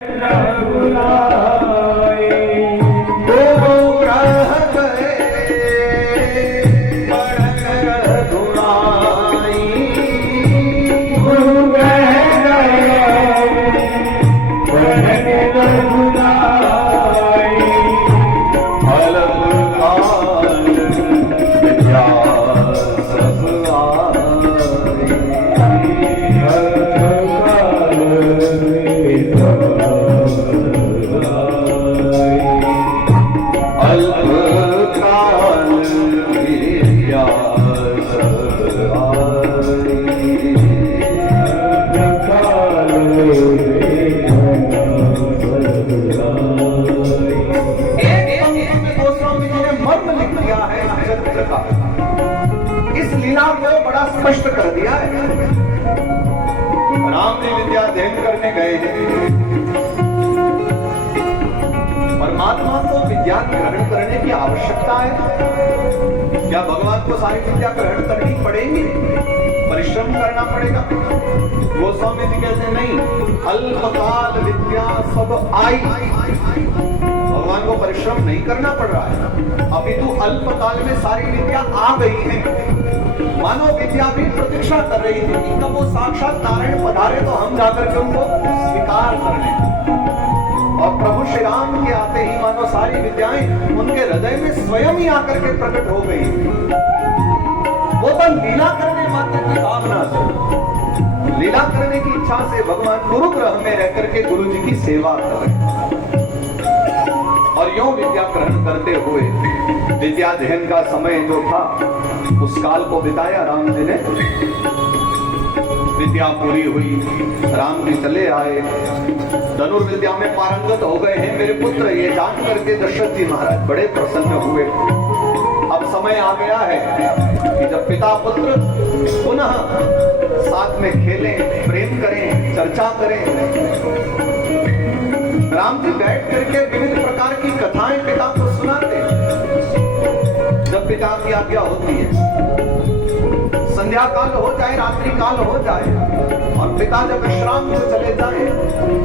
इस लीला को बड़ा स्पष्ट कर दिया है। राम जी विद्या अध्ययन करने गए हैं, परमात्मा को विद्या ग्रहण करने की आवश्यकता है। क्या भगवान को सारी विद्या ग्रहण करनी पड़ेगी, परिश्रम करना पड़ेगा? गोस्वामी जी कहते हैं नहीं, अल्पकाल विद्या सब आई। भगवान को परिश्रम नहीं करना पड़ रहा है, अपितु अल्पकाल में सारी विद्या आ गई है। मानो विद्या भी प्रतीक्षा कर रही थी कि कब वो साक्षात नारायण पधारे तो हम जाकर के उनको स्वीकार कर लें। और प्रभु श्री राम के आते ही मानो सारी विद्याएं उनके हृदय में स्वयं ही आकर के प्रकट हो गई। वो तो लीला करने मात्र की भावना से, लीला करने की इच्छा से भगवान गुरुगृह में रह करके गुरु जी की सेवा कर रहे और यूं विद्या ग्रहण करते हुए विद्याध्ययन का समय जो था उस काल को बिताया राम जी ने। विद्या पूरी हुई, राम जी चले आए, धनुर्विद्या में पारंगत हो गए हैं मेरे पुत्र, ये जान करके दशरथ जी महाराज बड़े प्रसन्न हुए। अब समय आ गया है कि जब पिता पुत्र पुनः साथ में खेलें, प्रेम करें, चर्चा करें। राम जी बैठ करके विविध प्रकार की कथाएं पिता को सुनाते। जब पिता की आज्ञा होती है, संध्या काल हो जाए, रात्रि काल हो जाए और पिता जब विश्राम को चले जाए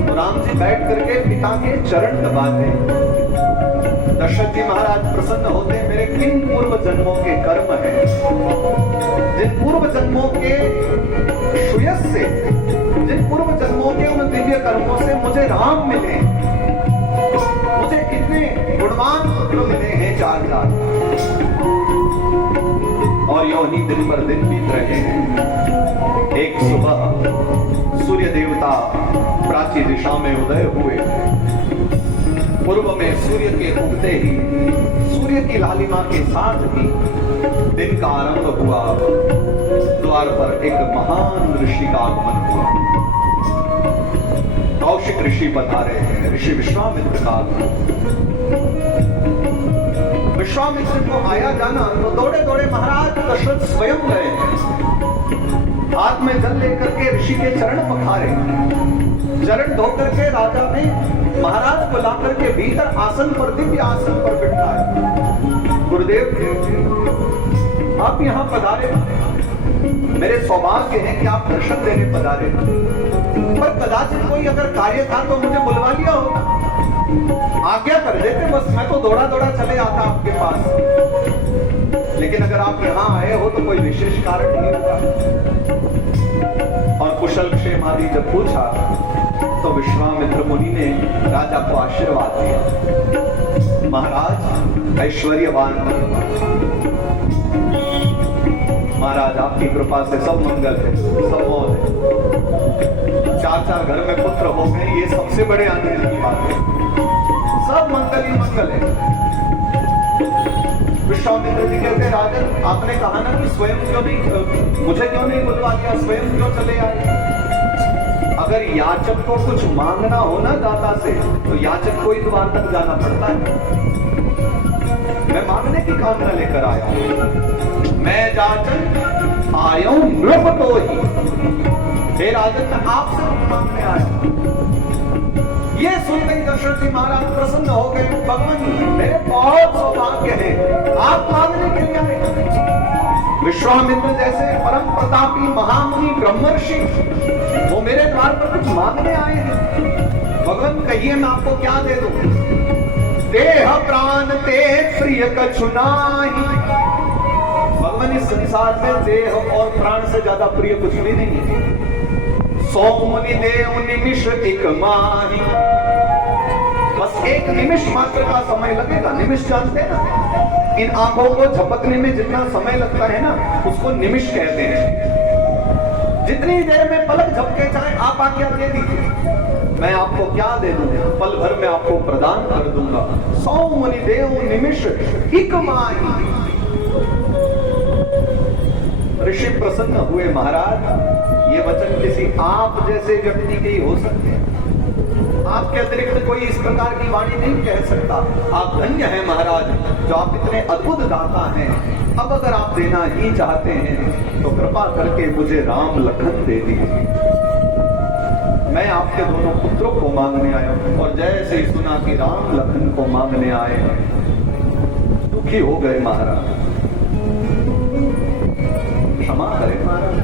तो राम जी बैठ करके पिता के चरण दबाते। दशरथ जी महाराज प्रसन्न होते, मेरे किन पूर्व जन्मों के कर्म हैं, जिन पूर्व जन्मों के श्रेयस से, जिन पूर्व जन्मों के उन दिव्य कर्मों से मुझे राम मिले, मुझे कितने गुणवान पुत्र मिले हैं, 4 और यूं ही दिन पर दिन बीत रहे हैं। एक सुबह सूर्य देवता प्राची दिशा में उदय हुए। पूर्व में सूर्य के उगते ही, सूर्य की लालिमा के साथ ही दिन का आरंभ हुआ। द्वार पर एक महान ऋषि का आगमन हुआ। कौशिक ऋषि पधारे हैं, ऋषि विश्वामित्र का विश्वामित्र को आया जाना तो दौड़े दौड़े महाराज दशरथ स्वयं गए, हाथ में जल लेकर के ऋषि के चरण पखारे, चरण धो करके राजा ने महाराज को लाकर के भीतर आसन पर, दिव्य आसन पर बिठाया। गुरुदेव आप यहाँ पधारे, मेरे सौभाग्य है कि आप दर्शन देने पधारे, पर कदाचित कोई अगर कार्य था तो मुझे बुलवा लिया होगा, आज्ञा कर देते, बस मैं तो दौड़ा दौड़ा चले आता आपके पास। लेकिन अगर आप यहाँ आए हो तो कोई विशेष कारण नहीं होगा। और कुशल क्षेम आदि जब पूछा तो विश्वामित्र मुनि ने राजा को आशीर्वाद दिया, महाराज ऐश्वर्यवान महाराज, आपकी कृपा से सब मंगल है, सब मौज है। 4 घर में पुत्र हो गए, ये सबसे बड़े आनंद की बात है। सब मंगल ही मंगल है। विश्वामित्र जी कहते हैं, राजन आपने कहा ना कि स्वयं क्यों नहीं, मुझे क्यों नहीं बुलवा दिया, स्वयं क्यों चले आए? अगर याचक को कुछ मांगना हो ना दाता से तो याचक को ही द्वार तक जाना पड़ता है। मैं मांगने की कामना लेकर आया हूं, मैं जाचक आया हूं नृप तो ही। हे राजन मैं आपसे मांगने आया हूं। ये सुनते ही दशरथ जी महाराज प्रसन्न हो गए, भगवान मेरे बहुत सौभाग्य है, आप मांगने के लिए आए। विश्वामित्र जैसे परम प्रतापी महामुनि ब्रह्मर्षि वो मेरे द्वार पर कुछ मांगने आए हैं। भगवान कहिए मैं आपको क्या दे दूं? देह प्राण ते प्रिय कछु नाही। भगवान इस संसार में देह और प्राण से ज्यादा प्रिय कुछ भी नहीं है। 100 मुनि देव निमिष एक माही। बस एक निमिष मात्र का समय लगेगा। निमिष जानते हैं ना, इन आंखों को झपकने में जितना समय लगता है ना, उसको निमिष कहते हैं। जितनी देर में पलक झपके जाए आप आज्ञा दे दीजिए, मैं आपको क्या दे दूं, पल भर में आपको प्रदान कर दूंगा। 100 मुनि देव निमिष एक माही। ऋषि प्रसन्न हुए, महाराज ये वचन किसी आप जैसे व्यक्ति के ही हो सकते हैं, आपके अतिरिक्त कोई इस प्रकार की वाणी नहीं कह सकता। आप धन्य हैं महाराज, जो आप इतने अद्भुत दाता हैं। अब अगर आप देना ही चाहते हैं तो कृपा करके मुझे राम लखन दे दीजिए। मैं आपके दोनों पुत्रों को मांगने आया हूं। और जैसे ही सुना कि राम लखन को मांगने आए, दुखी हो गए महाराज। क्षमा करें महाराज,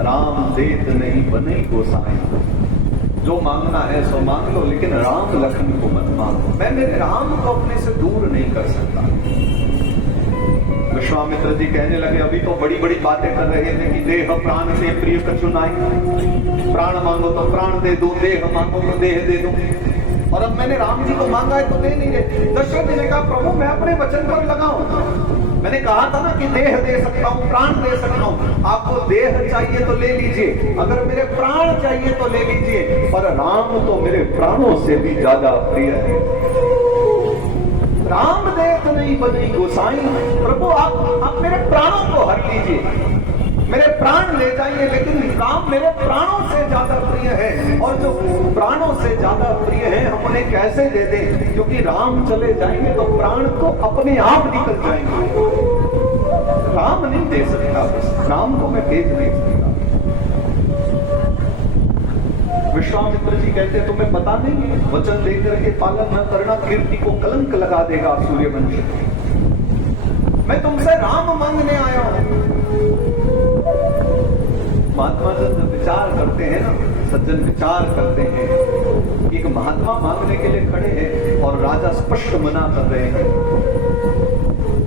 राम देत नहीं बने गोसाई। जो मांगना है सो मांग लो, लेकिन राम लखन को मत मांगो। मैं मेरे राम को अपने से दूर नहीं कर सकता। विश्वामित्र जी कहने लगे, अभी तो बड़ी बड़ी बातें कर रहे थे कि देह प्राण से प्रिय कछु नाही। प्राण मांगो तो प्राण दे दूं, देह मांगो तो देह दे दूं। और अब मैंने राम जी को मांगा है तो दे नहीं रहे। दशरथ जी ने कहा, प्रभु मैं अपने वचन पर लगाऊं। मैंने कहा था ना कि देह दे सकता हूं, प्राण दे सकता हूं। आपको देह चाहिए तो ले लीजिए, अगर मेरे प्राण चाहिए तो ले लीजिए, पर राम तो मेरे प्राणों से भी ज्यादा प्रिय है। राम देत नहीं बनी गोसाई। प्रभु आप मेरे प्राणों को हर लीजिए, मेरे प्राण ले जाइए, लेकिन राम मेरे प्राणों से ज्यादा प्रिय है। और जो प्राणों से ज्यादा प्रिय है हम उन्हें कैसे दे दें? क्योंकि राम चले जाएंगे तो प्राण तो अपने आप निकल जाएंगे। राम नहीं दे सकता, राम को मैं भेज नहीं सकता। विश्वामित्र जी कहते तुम्हें पता नहीं है, वचन देकर के पालन न करना कीर्ति को कलंक लगा देगा सूर्यवंश। मैं तुमसे राम मांगने आया हूं। महात्मा जब विचार करते हैं ना, सज्जन विचार करते हैं, एक महात्मा मांगने के लिए खड़े हैं और राजा स्पष्ट मना कर रहे हैं।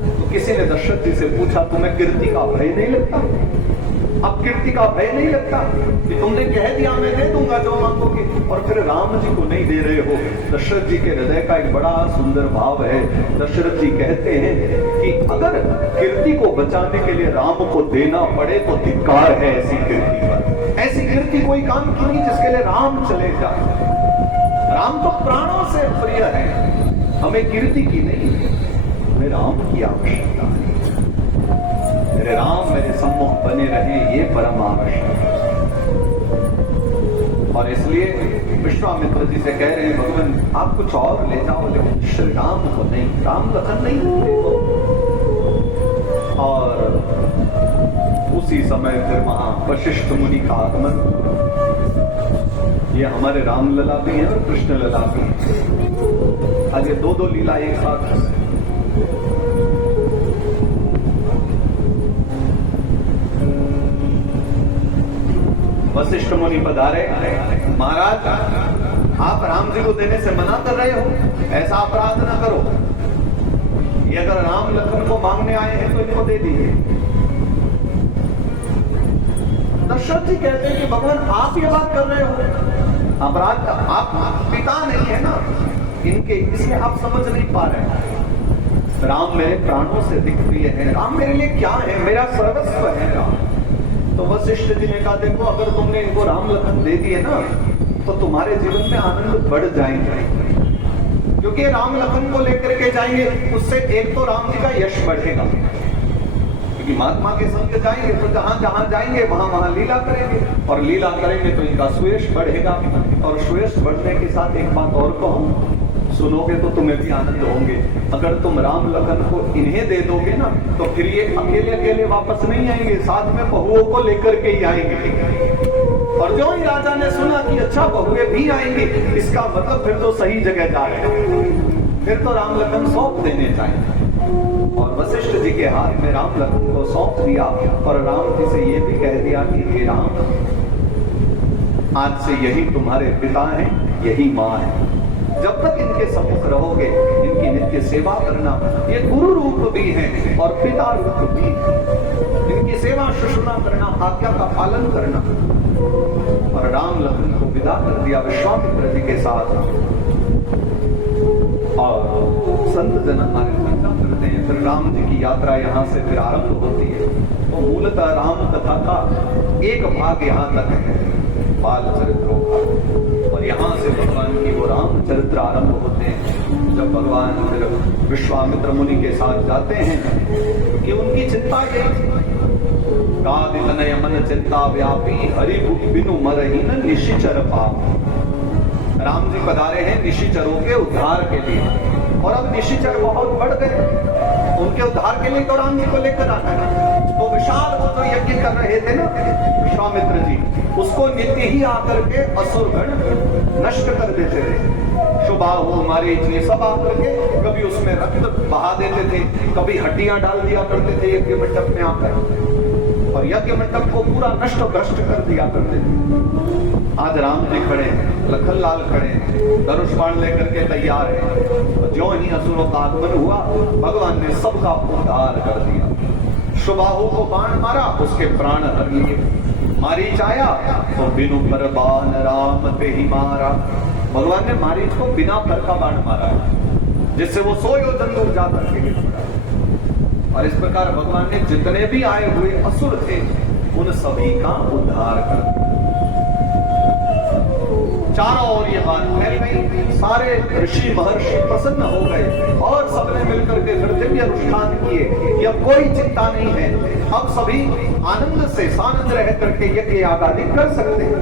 तो किसी ने दशरथ जी से पूछा, तुम्हें कीर्ति का भय नहीं लगता? अब कीर्ति का भय नहीं लगता कि तुमने कह दिया मैं दे दूंगा जो मांगोगे, और फिर राम जी को नहीं दे रहे हो। दशरथ जी के हृदय का एक बड़ा सुंदर भाव है। दशरथ जी कहते हैं कि अगर कीर्ति को बचाने के लिए राम को देना पड़े तो धिक्कार है ऐसी कीर्ति पर। ऐसी कीर्ति कोई काम की नहीं जिसके लिए राम चले जाए। राम तो प्राणों से प्रिय है, हमें कीर्ति की नहीं, हमें राम की आवश्यकता है। मेरे राम मेरे सम्मुख बने रहे, ये परम आवश्यक है। और इसलिए विश्वामित्र जी से कह रहे हैं, भगवान आप कुछ और ले जाओ, लेकिन श्री राम को नहीं, राम लखन नहीं देखो। और उसी समय फिर वहां वशिष्ठ मुनि का आगमन। ये हमारे राम लला भी है और कृष्ण लला भी है। आगे दो लीला एक साथ। वशिष्ठ मुनि पधारे, महाराज आप राम जी को देने से मना कर रहे हो, ऐसा अपराध न करो। ये अगर राम लखन को मांगने आए हैं तो इनको दे दीजिए। दशरथ जी कहते हैं कि भगवान आप ये बात कर रहे हो, अपराध आप पिता नहीं है ना इनके, इसलिए आप समझ नहीं पा रहे हैं। राम मेरे प्राणों से अधिक प्रिय है। राम मेरे लिए क्या है? मेरा सर्वस्व है राम। तो वशिष्ठ जी ने कहा, देखो अगर तुमने इनको राम लखन दे दिए ना तो तुम्हारे जीवन में आनंद बढ़ जाएंगे, क्योंकि राम लखन को लेकर के जाएंगे, उससे एक तो राम जी का यश बढ़ेगा, क्योंकि महात्मा के संग जाएंगे तो जहां जहां जाएंगे वहां वहां लीला करेंगे, और लीला करेंगे तो इनका सुयश बढ़ेगा। और सुयश बढ़ने के साथ एक बात और कहूं, सुनोगे तो तुम्हें भी आनंद होंगे। अगर तुम राम लखन को इन्हें दे दोगे ना तो फिर ये अकेले अकेले वापस नहीं आएंगे, साथ में बहुओं को लेकर के ही आएंगे। और जो ही राजा ने सुना कि अच्छा बहुएं भी आएंगे, इसका मतलब फिर तो सही जगह जा रहे हैं, फिर तो राम लखन सौंप देने चाहिए। और वशिष्ठ जी के हाथ में राम लखन को सौंप दिया और राम जी से ये भी कह दिया कि हे राम, आज से यही तुम्हारे पिता हैं, यही माँ है। जब तक इनके सम्मुख रहोगे, इनकी नित्य सेवा करना। ये गुरु रूप भी हैं और पिता रूप भी हैं। इनकी सेवा शुश्रूषा करना, आज्ञा का पालन करना। और राम लखन को विदा कर दिया विश्वामित्र जी के साथ। और संत जन हमारे चर्चा करते हैं, फिर राम जी की यात्रा यहाँ से फिर आरंभ होती है। तो मूलतः राम कथा का एक भाग यहाँ तक है, बाल चरित्रों का, और यहाँ से भगवान की वो राम चरित्र आरंभ होते हैं। जब भगवान फिर विश्वामित्र मुनि के साथ जाते हैं, क्योंकि उनकी चिंता ये गादि तनय मन चिंता व्यापी, हरि बिनु मरहीन निशिचर पाप। राम जी पधारे हैं निशिचरों के उद्धार के लिए, और अब निशिचर बहुत बढ़ गए। उनके उद्धार के लिए तो राम जी को लेकर आना है। तो विशाल वो जो यज्ञ कर रहे थे ना विश्वामित्र जी, उसको नित्य ही आकर के असुरगण नष्ट कर देते थे। शुभाहु हमारे ये सब आकर के कभी उसमें रक्त बहा देते थे, कभी हड्डियां डाल दिया करते थे यज्ञ मंडप में आकर, और यज्ञ मंडप को पूरा नष्ट भ्रष्ट कर दिया करते थे। आज राम जी खड़े, लखन लाल खड़े, धनुष बाण लेकर के तैयार है। जो ही असुरों का आगमन हुआ, भगवान ने सबका उद्धार कर दिया। शुभाहु को बाण मारा, उसके प्राण हर लिए। मारीच आया तो बिनु पर बाण राम पे ही मारा। भगवान ने मारीच को बिना पर का बाण मारा है, जिससे वो 100 योजन दूर जा करके गिर पड़ा। और इस प्रकार भगवान ने जितने भी आए हुए असुर थे, उन सभी का उद्धार कर दिया। चारों ओर ये बात फैल गई, सारे ऋषि महर्षि प्रसन्न हो गए, और सबने मिलकर के फिर दिव्य अनुष्ठान किए कि अब कोई चिंता नहीं है, अब सभी आनंद से सानंद रह करके यज्ञ याग आदि कर सकते हैं।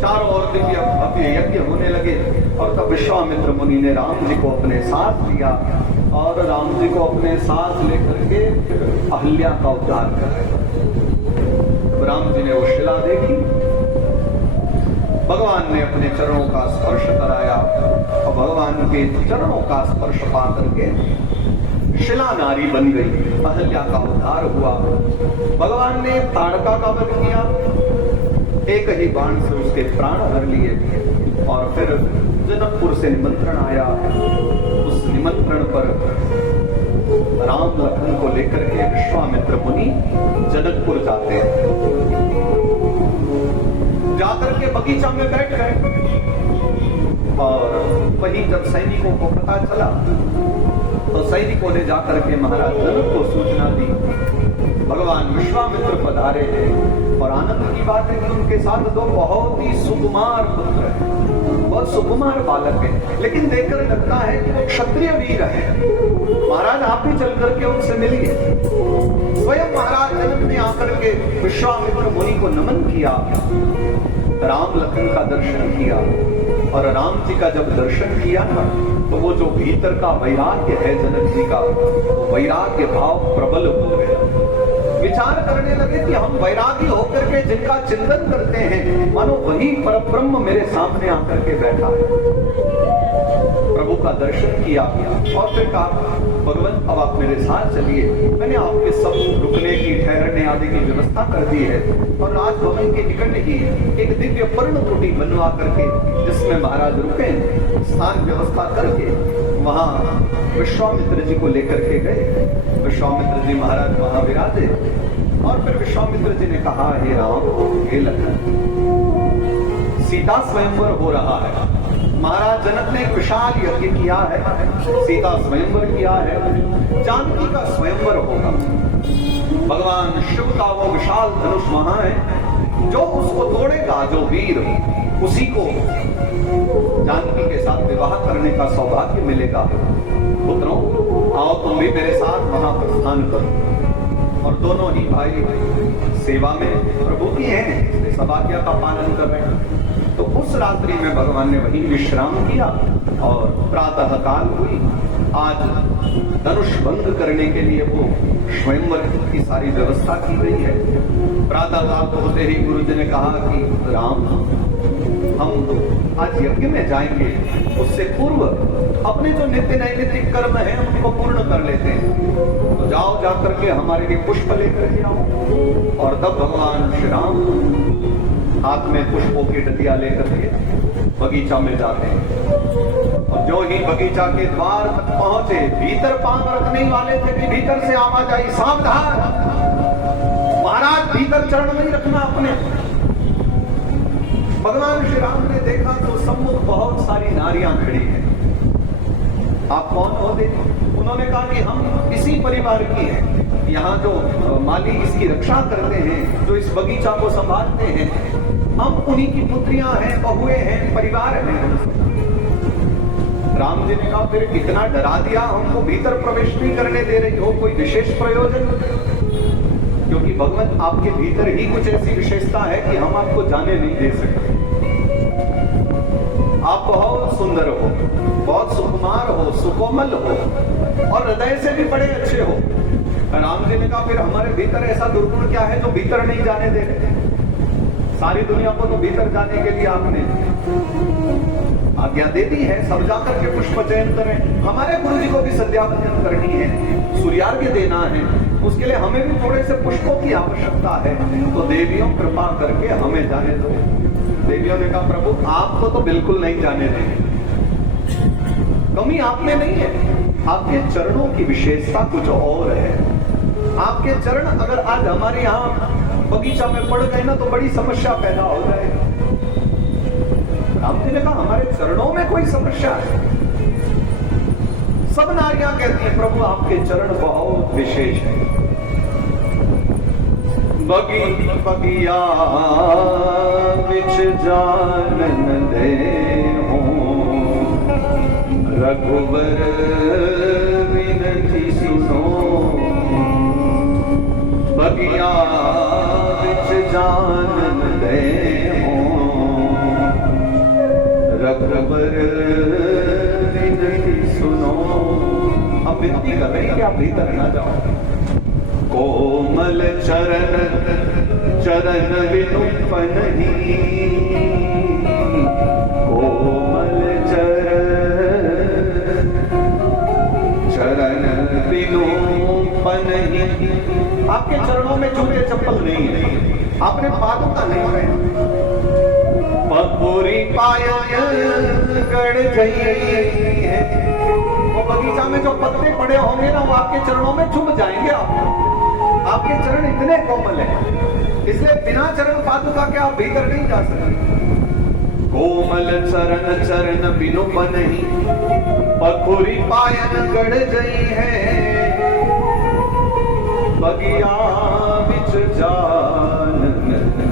चारों ओर दिव्य भव्य यज्ञ होने लगे, और तब विश्वामित्र मुनि ने राम जी को अपने साथ लिया, और राम जी को अपने साथ लेकर के अहल्या का उद्धार कर रहे। राम जी ने वो शिला देखी, भगवान ने अपने चरणों का स्पर्श कराया, और भगवान के चरणों का स्पर्श पा करके शिला नारी बन गई। अहल्या का उद्धार हुआ। भगवान ने ताड़का का वध किया, एक ही बाण से उसके प्राण हर लिए। और फिर जनकपुर से निमंत्रण आया, उस निमंत्रण पर राम लखन को लेकर के विश्वामित्र मुनि जनकपुर जाते हैं। जाकर के बगीचा में बैठ गए, और वहीं जब सैनिकों को पता चला, तो सैनिकों ने जाकर के महाराज जनक को सूचना दी, भगवान विश्वामित्र पधारे हैं। और आनंद की बात है कि उनके साथ दो बहुत ही सुकुमार पुत्र हैं, बहुत सुकुमार बालक हैं, लेकिन देखकर लगता है कि वो क्षत्रिय वीर है। महाराज आप भी चल करके उनसे मिलिए। स्वयं महाराज जनक ने आकर के विश्वामित्र मुनि को नमन किया, राम लखन का दर्शन किया, और राम जी का जब दर्शन किया ना, तो वो जो भीतर का वैराग्य है जनक जी का, वो वैराग्य भाव प्रबल हो गया। विचार करने लगे कि हम वैरागी होकर के जिनका चिंतन करते हैं, मानो वही परब्रह्म मेरे सामने आकर के बैठा है। प्रभु का दर्शन किया, और फिर कहा भगवान अब आप मेरे साथ चलिए, मैंने आपके सब रुकने की ठहरने आदि की व्यवस्था कर दी है। और राजभवन के निकट ही एक दिव्य पर्ण कुटी बनवा करके, जिसमें महाराज रुके, स्थान व्यवस्था करके वहां विश्वामित्र जी को लेकर के गए। विश्वामित्र जी महाराज वहां विराजे, और फिर विश्वामित्र जी ने कहा, हे राम, हे लखन, सीता स्वयंवर हो रहा है। महाराज जनक ने एक विशाल यज्ञ किया है, सीता स्वयंवर किया है, जानकी का स्वयंवर होगा। भगवान शिव का वो विशाल धनुष वहां है, जो उसको तोड़ेगा, जो वीर, उसी को जानकी के साथ विवाह करने का सौभाग्य मिलेगा। पुत्रों, आओ तुम भी मेरे साथ वहां प्रस्थान करो। और दोनों ही भाई सेवा में प्रभु की हैं, सब आज्ञा का पालन कर रहे हैं। तो उस रात्रि में भगवान ने वहीं विश्राम किया, और प्रातः काल हुई। आज धनुष भंग करने के लिए वो स्वयंवर की सारी व्यवस्था की गई है। प्रातः काल होते ही गुरु जी ने कहा कि राम, हम आज यज्ञ में जाएंगे, उससे पूर्व अपने जो नित्य नैमित्तिक कर्म है उनको पूर्ण कर लेते हैं। तो जाओ, जाकर के हमारे लिए पुष्प लेकर के आओ। और तब भगवान श्री राम हाथ में पुष्पों की डलिया लेकर के बगीचा में जाते हैं। और जो ही बगीचा के द्वार तक पहुंचे, भीतर पांव रखने वाले थे कि भीतर से आवाज आई, सावधान महाराज, भीतर चरण नहीं रखना अपने। भगवान श्री राम ने देखा तो सम्मुख बहुत सारी नारियां खड़ी हैं। आप कौन हो? उन्होंने कहा कि हम इसी परिवार की हैं, यहाँ जो माली इसकी रक्षा करते हैं, जो इस बगीचा को संभालते हैं, हम उन्हीं की पुत्रियां हैं, बहुएं हैं, परिवार हैं। राम जी ने कहा फिर इतना डरा दिया, हमको भीतर प्रवेश नहीं करने दे रही हो, कोई विशेष प्रयोजन? क्योंकि भगवान आपके भीतर ही कुछ ऐसी विशेषता है कि हम आपको जाने नहीं दे सकते। आप बहुत सुंदर हो, बहुत सुकुमार हो, सुकोमल हो और हृदय से भी बड़े अच्छे हो। राम जी ने कहा फिर हमारे भीतर ऐसा दुर्गुण क्या है जो भीतर नहीं जाने दे रहे? सारी दुनिया को तो भीतर जाने के लिए आपने आज्ञा दे दी है, सब जाकर के पुष्प चयन करें। हमारे गुरु जी को भी संध्यावंदन करनी है, सूर्यार्घ्य देना है, उसके लिए हमें भी थोड़े से पुष्पों की आवश्यकता है। तो देवियों कृपा करके हमें जाने दो। देवियों ने कहा प्रभु आपको तो बिल्कुल नहीं जाने देंगे, कमी आप में नहीं है, आपके चरणों की विशेषता कुछ और है। आपके चरण अगर आज हमारे यहाँ बगीचा में पड़ गए ना तो बड़ी समस्या पैदा हो जाए। राम जी ने कहा हमारे चरणों में कोई समस्या है? सब नारियां कहती हैं प्रभु आपके चरण बहुत विशेष है। बगिया बिच जानन दे रघुबर विनती सुनो, बगिया बिच जानन दे रघुबर विनती सुनो। अब विनती कर रहे हैं कि आप भीतर ना जाओ। कोमल चरण चरण विनुपनहि, कोमल चरण विनुपनहि। आपके चरणों में जूते चप्पल नहीं है, आपने पादुका नहीं पहना। पगोरी पायल गड़ गई है, वो बगीचा में जो पत्ते पड़े होंगे ना वो आपके चरणों में चुभ जाएंगे। आपके चरण इतने कोमल हैं, इसलिए बिना चरण पादुका के आप भीतर नहीं जा सकते। कोमल चरण चरण विनुपनहि, पगोरी पायल गड़ गई है, बगिया बिच जानन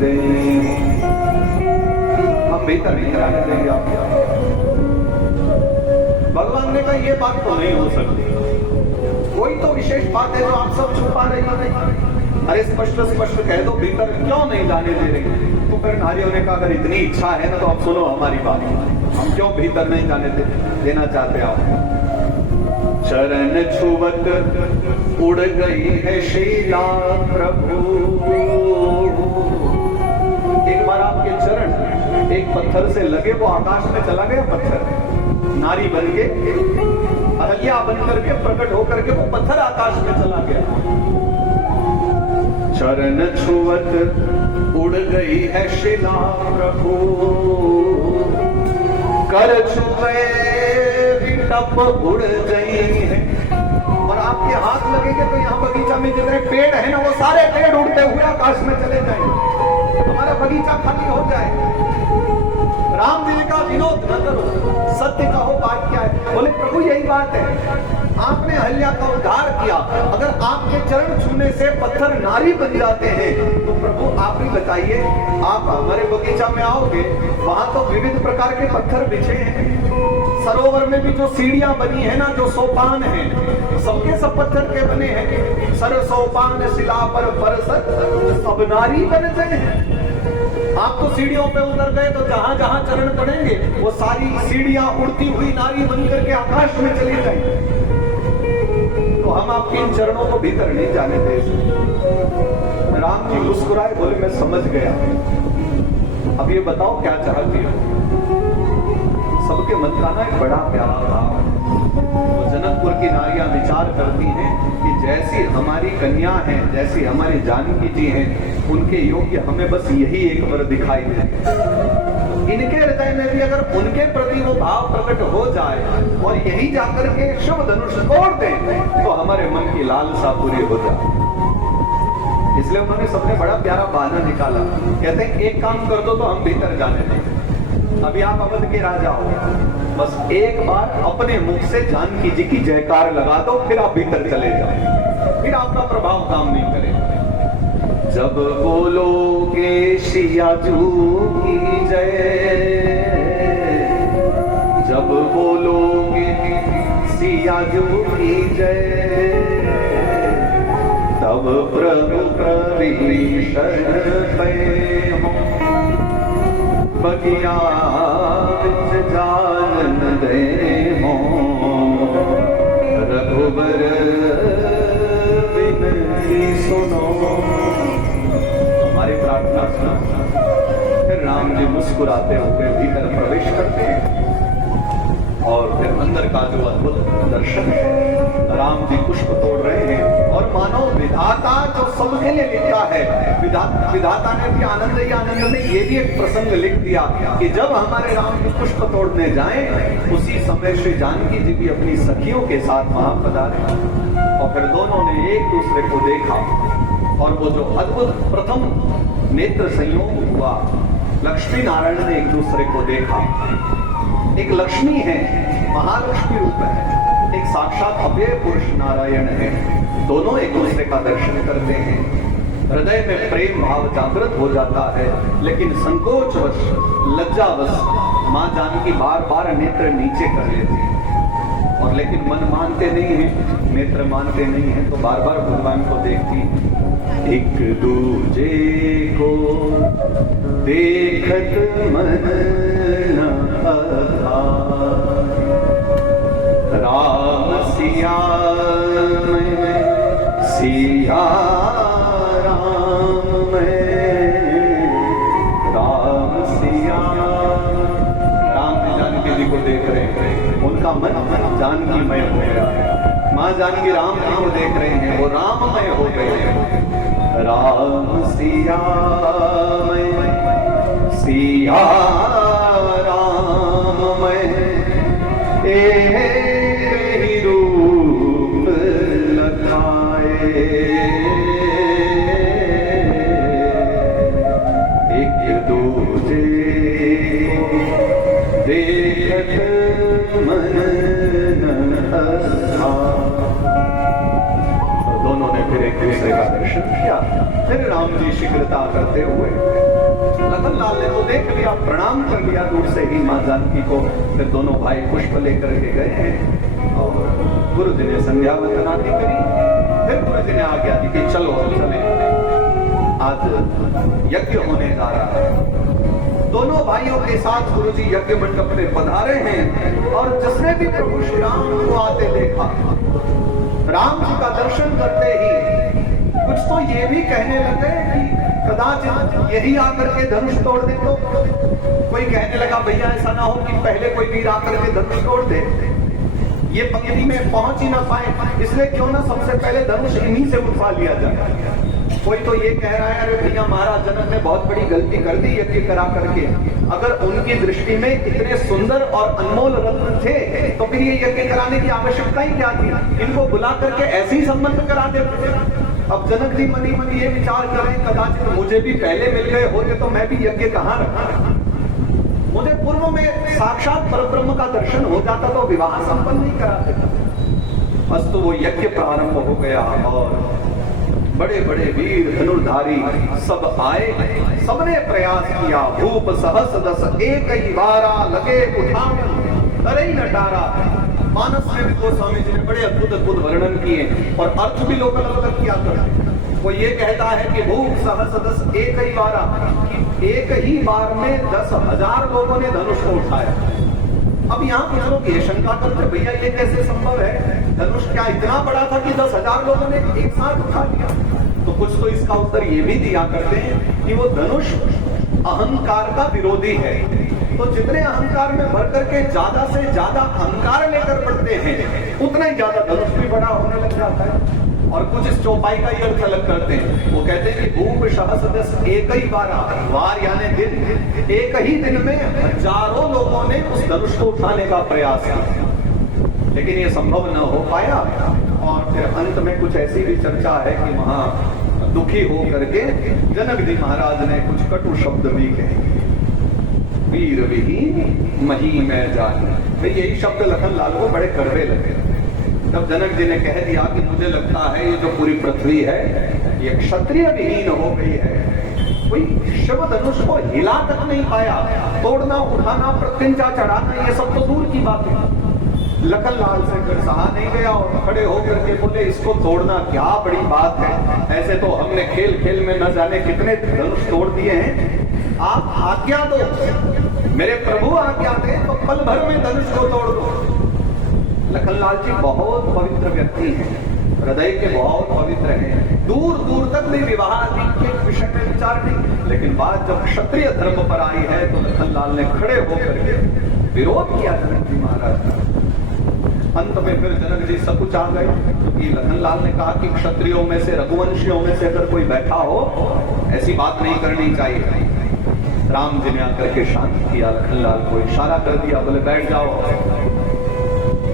दे। हम भीतर नहीं जाने देंगे आपको। भगवान ने कहा ये बात तो नहीं हो सकती, कोई तो विशेष बात है जो आप सब छुपा रही है। अरे स्पष्ट स्पष्ट कह दो भीतर क्यों नहीं जाने दे रही? तो फिर नारियों ने कहा अगर इतनी इच्छा है ना तो आप सुनो हमारी बात, हम क्यों भीतर नहीं जाने देना चाहते आप? चरण छुवत उड़ गई है शीला प्रभु। एक बार आपके चरण एक पत्थर से लगे, वो आकाश में चला गया पत्थर, नारी बन के अहल्या बन करके प्रकट होकर के वो पत्थर आकाश में चला गया। चरण छुवत उड़ गई है शिला प्रभु, कर छुए भी टप उड़ गई है। और आपके हाथ लगेंगे तो यहाँ बगीचा में जितने पेड़ है ना वो सारे पेड़ उड़ते हुए आकाश में चले जाएंगे, हमारा बगीचा खाली हो जाए। राम जी का विनोद न करो, सत्य कहो बात क्या है। बोले प्रभु यही बात है, आपने अहल्या का उद्धार किया, अगर आपके चरण छूने से पत्थर नारी बन जाते हैं तो प्रभु आप ही बताइए, आप हमारे बगीचा में आओगे, वहां तो विविध प्रकार के पत्थर बिछे हैं, सरोवर में भी जो सीढ़ियां बनी है ना, जो सोपान है, सबके सब पत्थर के बने हैं। सर सोपान शिला पर बरसत सब नारी बन गए। आप तो सीढ़ियों पे उतर गए तो जहां जहां चरण पड़ेंगे वो सारी सीढ़ियां उड़ती हुई नारी बन करके आकाश में चली जाएंगी। तो हम आपके इन चरणों को भीतर नहीं जाने दे सकते। राम जी मुस्कुराए, बोले मैं समझ गया, अब ये बताओ क्या चाहती हो? सबके मन का ना एक बड़ा प्यारा भाव है। तो जनकपुर की नारियां विचार करती हैं कि जैसी हमारी कन्या हैं, जैसी हमारी जानकी जी हैं, उनके योग्य हमें बस यही एक वर दिखाई दे। इनके हृदय में भी अगर उनके प्रति वो भाव प्रकट हो जाए और यही जाकर के शुभ धनुष तोड़ दें तो हमारे मन की लालसा पूरी हो जाए। इसलिए उन्होंने सबने बड़ा प्यारा बहाना निकाला। कहते हैं एक काम कर दो तो हम भीतर जाने दें। अभी आप अवध के राजा हो, बस एक बार अपने मुख से जानकी जी की जयकार लगा दो, फिर आप भीतर चले जाओ, फिर आपका प्रभाव काम नहीं करेगा। जब बोलोगे सियाजू की जय, जब बोलोगे सियाजू की जय, तब प्रभु प्रविशन हो बगिया जानन दे हो, रघुबर विनती सुनो। हमारी प्रार्थना सुना। फिर राम जी मुस्कुराते हुए भीतर प्रवेश करते हैं और फिर अंदर का जो अद्भुत दर्शन है, राम जी पुष्प तोड़ रहे हैं और मानो विधाता जो सबके लिए लिखा है, विधाता ने भी आनंद ही आनंद में ये भी एक प्रसंग लिख दिया कि जब हमारे राम जी पुष्प तोड़ने जाएं, उसी समय श्री जानकी जी भी अपनी सखियों के साथ वहां पधारे और फिर दोनों ने एक दूसरे को देखा और वो जो अद्भुत प्रथम नेत्र संयोग हुआ, लक्ष्मी नारायण ने एक दूसरे को देखा। एक लक्ष्मी है, महालक्ष्मी रूप है, एक साक्षात अव्यय पुरुष नारायण है। दोनों एक दूसरे का दर्शन करते हैं, हृदय में प्रेम भाव जागृत हो जाता है, लेकिन संकोचवश लज्जावश मां जानकी बार बार नेत्र नीचे कर लेती है और लेकिन मन मानते नहीं है, नेत्र मानते नहीं है, तो बार बार भगवान को देखती। एक दूजे को देखत मन न राम सिया में, सिया राम में, राम सिया। राम जी जानकी जी को देख रहे हैं, उनका मन जानकीमय हो गया है। माँ जानकी राम जी को देख रहे हैं, वो राममय हो गए हैं। राम सिया में, सिया राम में, एक ही रूप लखाए, एक दूजे देखत मन न था। दोनों ने फिर एक दूसरे का दर्शन किया। फिर राम जी शीघ्रता करते हुए, लखन लाल ने तो देख लिया, प्रणाम कर लिया दूर से ही मां जानकी को। फिर दोनों भाई पुष्प लेकर के गए हैं और गुरु जी ने संध्या वंदनादि करी। फिर गुरु जी ने आज्ञा दी कि चलो चले, आज यज्ञ होने जा रहा है। दोनों भाइयों के साथ गुरु जी यज्ञ मंडप में पधारे हैं और जिसने भी प्रभु श्री राम को आते देखा, राम जी का दर्शन करते ही कुछ तो ये भी कहने लगे कि कदाचित यही आकर के धनुष तोड़ दे। तो कोई कहने लगा भैया ऐसा ना हो कि पहले कोई वीर आकर के धनुष तोड़ दे, ये पंक्ति में पहुंच ही ना पाए, इसलिए क्यों ना सबसे पहले धनुष इन्हीं से उठवा लिया जाए। कोई तो ये कह रहा है अरे भैया महाराज जनक ने बहुत बड़ी गलती कर दी यज्ञ करा करके। अगर उनकी दृष्टि में इतने सुंदर और अनमोल रत्न थे तो फिर ये यज्ञ कराने की आवश्यकता ही क्या थी, इनको बुला करके ऐसे ही संबंध करा देते। अब जनक जी मनी मन ये विचार करें कदाचित मुझे भी पहले मिल गए होते तो मैं भी यज्ञ कहाँ रखा, मुझे पूर्व में साक्षात परब्रह्म का दर्शन हो जाता तो विवाह संपन्न नहीं कराते। बस तो वो यज्ञ प्रारंभ हो गया और बड़े बड़े वीर धनुर्धारी सब आए, सबने प्रयास किया। भूप सहस दस एक ही बारा लगे उठान तरई नटारा। मानस में भी गोस्वामी जी ने बड़े अद्भुत अद्भुत वर्णन किए और अर्थ भी लोग अलग अलग किया करते। वो ये कहता है कि भूप सहस दस एक ही बारा, कि एक ही बार में 10,000 लोगों ने धनुष को उठाया। अब यहाँ कुछ लोग ये शंका करते भैया ये कैसे संभव है, धनुष क्या इतना बड़ा था कि 10,000 लोगों ने एक साथ उठा लिया। तो कुछ तो इसका उत्तर ये भी दिया करते हैं कि वो धनुष अहंकार का विरोधी है। तो जितने अहंकार में भर करके ज्यादा से ज्यादा अहंकार लेकर बढ़ते हैं, उतना ही ज्यादा धनुष भी बड़ा होने लग जाता है। और कुछ इस चौपाई का ही अर्थ अलग करते हैं। वो कहते हैं कि भूप सहस्रदश एक ही वार यानी दिन, एक ही दिन में हजारों लोगों ने उस धनुष को उठाने का प्रयास किया, लेकिन ये संभव न हो पाया। और फिर अंत में कुछ ऐसी भी चर्चा है कि वहां दुखी हो करके जनक जी महाराज ने कुछ कटु शब्द भी कहे, वीर विहीन मही में जान। यही शब्द लखन लाल को बड़े कड़वे लगे। तब जनक जी ने कह दिया कि मुझे लगता है ये जो पूरी पृथ्वी है ये क्षत्रिय विहीन हो गई है। कोई शिव धनुष को हिला तक नहीं पाया, तोड़ना उठाना प्रत्यंचा चढ़ाना ये सब तो दूर की बात है। लखन लाल से फिर सहा नहीं गया और खड़े होकर के बोले इसको तोड़ना क्या बड़ी बात है, ऐसे तो हमने खेल खेल में न जाने कितने धनुष तोड़ दिए हैं। आप आज्ञा दो, मेरे प्रभु आज्ञा दे तो पल भर में धनुष को तोड़ दो। लखनलाल जी बहुत पवित्र व्यक्ति हैं, हृदय के बहुत पवित्र हैं, दूर दूर तक भी विवाह आदि के विषय में विचार नहीं। लेकिन बात जब क्षत्रिय धर्म पर आई है तो लखनलाल ने खड़े होकर के विरोध किया जनक जी महाराज का। अंत में फिर जनक जी सकुच आ गए, क्योंकि लखनलाल ने कहा कि क्षत्रियों में से रघुवंशियों में से अगर कोई बैठा हो ऐसी बात नहीं करनी चाहिए। राम जी ने आकर के शांत किया, लखनलाल को इशारा कर दिया, बोले बैठ जाओ।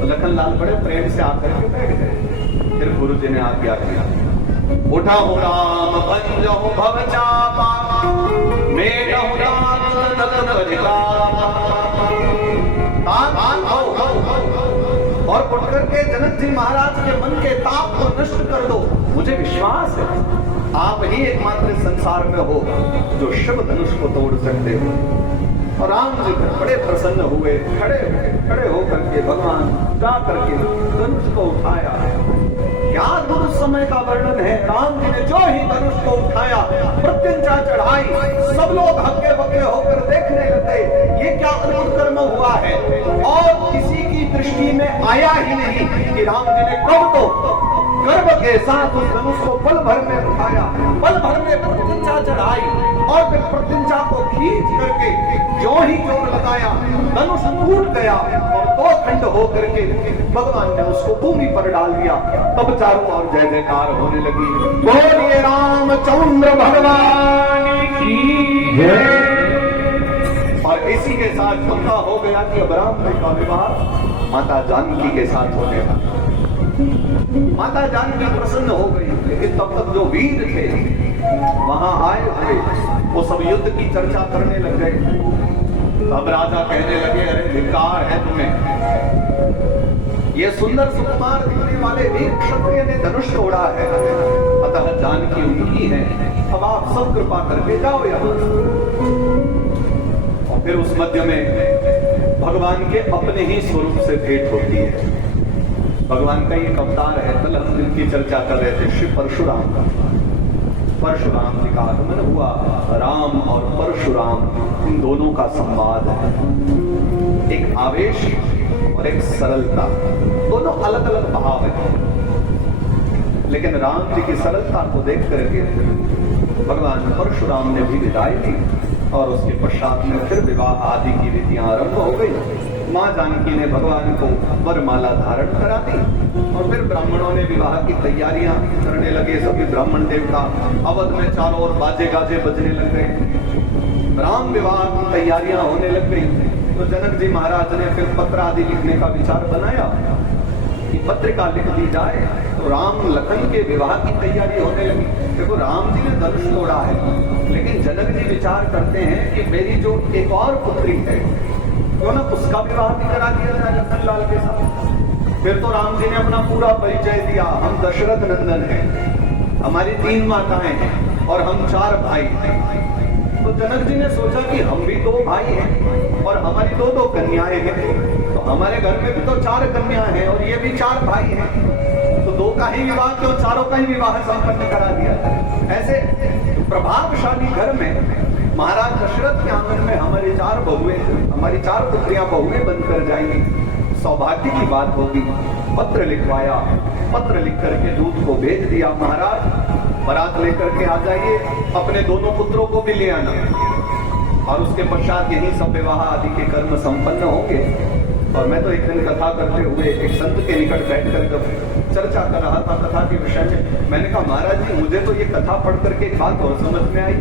लखनलाल बड़े प्रेम से आकर के बैठ गए। फिर गुरु जी ने आज्ञा किया, उठाओ राम बंजहु भव चापा, मेटहु राम तन अधिकारा। और उठ करके जनक जी महाराज के मन के ताप को नष्ट कर दो। मुझे विश्वास है आप ही एकमात्र संसार में हो जो शिव धनुष को तोड़ सकते हो। और राम जी बड़े प्रसन्न हुए, खड़े होकर के भगवान जा करके धनुष को उठाया। क्या अद्भुत समय का वर्णन है। राम जी ने जो ही धनुष को उठाया, प्रत्यंचा चढ़ाई, सब लोग हक्के बक्के होकर देखने लगे ये क्या अद्भुत कर्म हुआ है। और किसी की दृष्टि में आया ही नहीं कि राम जी ने कब तो गर्व के साथ उस धनुष को पल भर में उठाया, पल भर में प्रत्यंचा चढ़ाई और फिर प्रत्यंचा को खींच करके जो ही जोर लगाया धनुष टूट गया और दो खंड होकर के भगवान ने उसको भूमि पर डाल दिया। तब चारों ओर जय जयकार होने लगी, बोलिए रामचंद्र भगवान की जय। और इसी के साथ पक्का हो गया कि अब राम जी का विवाह माता जानकी के साथ होने लगा। माता जानकी प्रसन्न हो गई, लेकिन तब तक जो वीर थे वहां आए हुए वो सब युद्ध की चर्चा करने लग गए। अब राजा कहने लगे, अरे धिक्कार है तुम्हें, ये सुंदर सुकुमार दिखने वाले वीर क्षत्रिय ने धनुष तोड़ा है, अतः जानकी उनकी है, अब आप सब कृपा करके जाओ यहाँ। और फिर उस मध्य में भगवान के अपने ही स्वरूप से भेंट होती है। भगवान का एक अवतार है, कल हम जिनकी चर्चा कर रहे थे, श्री परशुराम का। परशुराम जी का आगमन हुआ। राम और परशुराम इन दोनों का संवाद है, एक आवेश और एक सरलता, दोनों अलग अलग भाव है। लेकिन राम जी की सरलता को देख करके भगवान परशुराम ने भी विदाई दी और उसके पश्चात में फिर विवाह आदि की विधियां आरंभ हो गई। माँ जानकी ने भगवान को वरमाला धारण करा दी और फिर ब्राह्मणों ने विवाह की तैयारियां करने लगे। सभी ब्राह्मण देवता अवध में चारों ओर बाजे गाजे बजने लग गए, राम विवाह की तैयारियां होने लग गई। तो जनक जी महाराज ने फिर पत्र आदि लिखने का विचार बनाया कि पत्रिका लिख दी जाए। तो राम लखन के विवाह की तैयारी होने लगी। देखो राम जी ने धनुष तोड़ा है, लेकिन जनक जी विचार करते हैं कि मेरी जो एक और पुत्री है क्यों ना उसका विवाह भी करा दिया जाए लखन लाल के साथ। फिर तो राम जी ने अपना पूरा परिचय दिया, हम दशरथ नंदन हैं, हमारी 3 माताएं हैं और हम 4 भाई हैं। तो जनक जी ने सोचा कि हम भी 2 भाई हैं और हमारी 2 कन्याएं हैं, तो हमारे घर में भी तो 4 कन्या हैं और ये भी 4 भाई हैं, तो 2 का ही विवाह क्यों, चारों का ही विवाह संपन्न करा दिया। ऐसे प्रभावशाली घर में महाराज दशरथ के आंगन में हमारी 4 बहुएं, हमारी 4 पुत्रियां बहुएं बनकर जाएंगी, सौभाग्य की बात होगी। पत्र लिखवाया, पत्र लिख करके दूत को भेज दिया, महाराज बारात लेकर के आ जाइए, अपने दोनों पुत्रों को भी ले आना। और उसके पश्चात यही सब विवाह आदि के कर्म संपन्न होंगे। और मैं तो एक दिन कथा करते हुए एक संत के निकट बैठकर जब चर्चा कर रहा था कथा के विषय में, मैंने कहा महाराज जी मुझे तो ये कथा पढ़ करके एक बात और समझ में आई,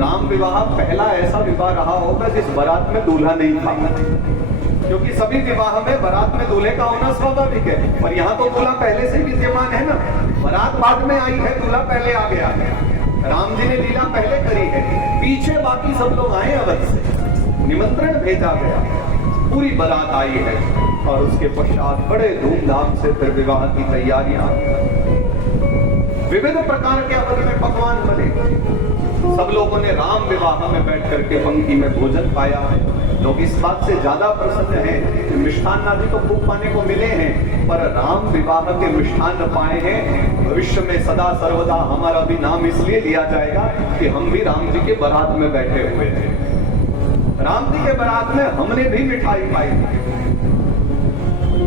राम विवाह पहला ऐसा विवाह रहा होगा जिस बारात में दूल्हा नहीं था, क्योंकि सभी विवाह में बारात में दूल्हे का होना स्वाभाविक है, पर यहाँ तो दूल्हा पहले से विद्यमान है ना, बारात बाद में आई है, दूल्हा पहले आ गया। राम जी ने लीला पहले करी है, पीछे बाकी सब लोग आए अवध से, निमंत्रण भेजा गया, पूरी बारात आई है और उसके पश्चात बड़े धूमधाम से फिर विवाह की तैयारियां, विविध प्रकार के अवध में पकवान बने। सब लोगों ने राम विवाह में बैठ करके पंक्ति में भोजन पाया है। लोग इस बात से ज्यादा प्रसन्न हैं कि मिष्ठान आदि तो खूब पाने को मिले हैं, पर राम विवाह के मिष्ठान पाए हैं। भविष्य में सदा सर्वदा हमारा भी नाम इसलिए लिया जाएगा कि हम भी राम जी के बारात में बैठे हुए थे। राम जी के बारात में हमने भी मिठाई पाई।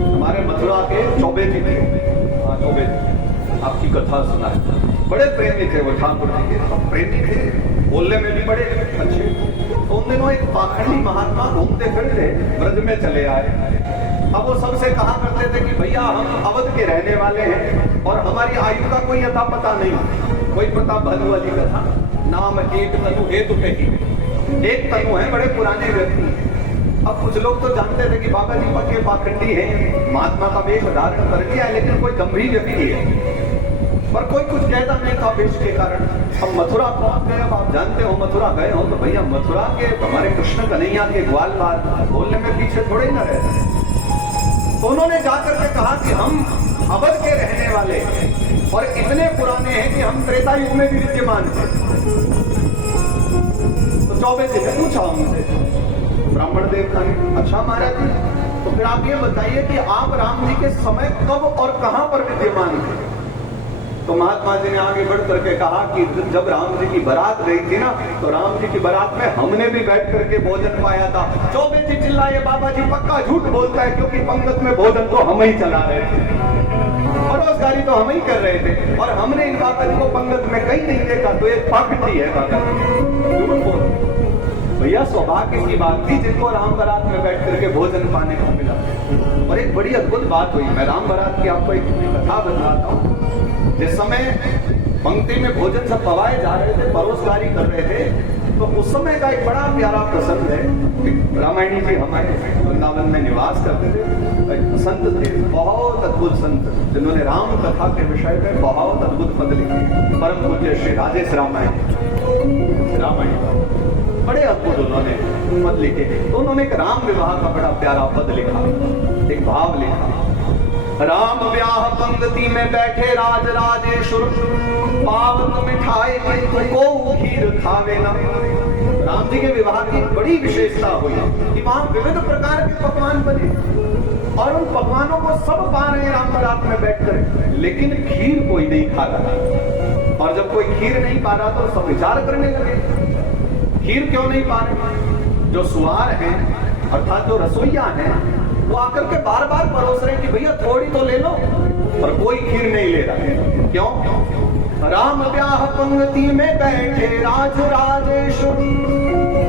हमारे मथुरा के चौबे जी थे, चौबे जी, आपकी कथा सुना है, बड़े प्रेमी थे वो ठाकुर जी के, सब प्रेमी थे, बोलने में भी बड़े अच्छे। तो उन दिनों एक पाखंडी महात्मा घूमते फिरते ब्रज में चले आए। अब वो सबसे कहा करते थे कि भैया हम अवध के रहने वाले हैं और हमारी आयु का कोई अता पता नहीं, कोई पता भलू वाली कथा, नाम एक तनु हेतु नहीं, एक तनु है, बड़े पुराने व्यक्ति हैं। अब कुछ लोग तो जानते थे कि बाबा जी पक्के पाखंडी हैं, महात्मा का वेश धारण कर लिया है, लेकिन कोई गंभीर व्यक्ति है, पर कोई कुछ कहता नहीं था वेश के कारण। हम मथुरा पहुंच गए। अब आप जानते हो मथुरा गए हो तो भैया मथुरा के हमारे कृष्ण कन्हैया के ग्वाल बार बोलने में पीछे थोड़े ही न रहते। तो उन्होंने जाकर के कहा कि हम अवध के रहने वाले हैं और इतने पुराने हैं कि हम त्रेता युग में भी विद्यमान थे। तो चौबे जी ने पूछा उनसे, ब्राह्मण देवता ने, अच्छा महाराज जी तो फिर आप ये बताइए कि आप राम जी के समय कब और कहां पर विद्यमान थे? तो महात्मा जी ने आगे बढ़ करके कहा कि जब राम जी की बारात गई थी ना, तो राम जी की बारात में हमने भी बैठ करके भोजन पाया था। चौबे जी चिल्लाए, बाबा जी पक्का झूठ बोलता है, क्योंकि पंगत में भोजन तो हम ही चला रहे थे, परोसगारी तो हम ही कर रहे थे, और हमने इन बाबा जी को पंगत में कहीं नहीं देखा, तो एक पाखंडी है बाबा जी। भैया सौभाग्य की बात थी जिनको राम बारात में बैठ करके भोजन पाने को मिला। और एक बड़ी अद्भुत बात हुई, मैं राम बारात की आपको एक कथा बताता हूँ। जिस समय पंक्ति में भोजन सब पवाए जा रहे थे, परोसगारी कर रहे थे, तो उस समय का एक बड़ा प्यारा प्रसंग है। रामायणी जी हमारे वृंदावन में निवास करते थे, संत थे, बहुत अद्भुत संत, जिन्होंने राम कथा के विषय में बहुत अद्भुत पद लिखे, परम पूज्य श्री राजेश रामायण बड़े अद्भुत उन्होंने पद लिखे। तो उन्होंने एक राम विवाह का बड़ा प्यारा पद लिखा, एक भाव लिखा। राम ब्याह पंक्ति में बैठे राज राजेश्वर, पावक मिठाई को खीर खावे ना। राम जी के विवाह की बड़ी विशेषता हुई कि वहां विविध प्रकार के पकवान बने और उन पकवानों को सब पा रहे हैं राम बारात में बैठकर, लेकिन खीर कोई नहीं खा रहा। और जब कोई खीर नहीं पा रहा तो सब विचार करने लगे, खीर क्यों नहीं पा रहे? जो सुवार हैं अर्थात जो रसोइया हैं वो आकर के बार बार परोस रहे कि भैया थोड़ी तो ले लो, पर कोई खीर नहीं ले रहा। क्यों? राम ब्याह पंक्ति में बैठे राज राजेश्वर,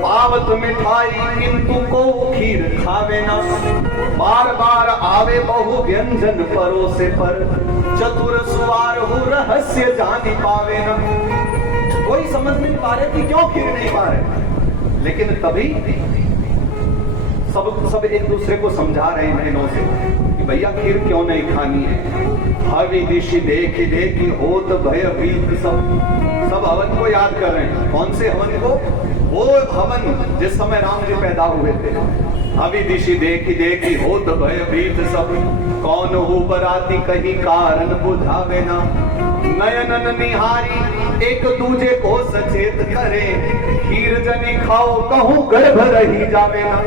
पावत मिठाई किंतु को खीर खावे ना। बार बार आवे बहु व्यंजन परोसे पर, चतुर सुवार हो रहस्य जानी पावे ना। कोई समझ नहीं पा रहे कि क्यों खीर नहीं पा रहे, लेकिन तभी सब एक दूसरे को समझा रहे हैं बहनों से कि भैया खीर क्यों नहीं खानी है। हवि दिशि देखी देखी होत भय भीत, सब हवन को याद कर रहे हैं। कौन से हवन को? वो हवन जिस समय राम जी पैदा हुए थे। हवि दिशि देखी देखी होत भय भीत सब, कौन हो बराती कहीं कारण बुझावे ना। नयनन निहारी एक दूजे को सचेत करे, खीर जनी खाओ कहूं गर्भ रही जावे ना।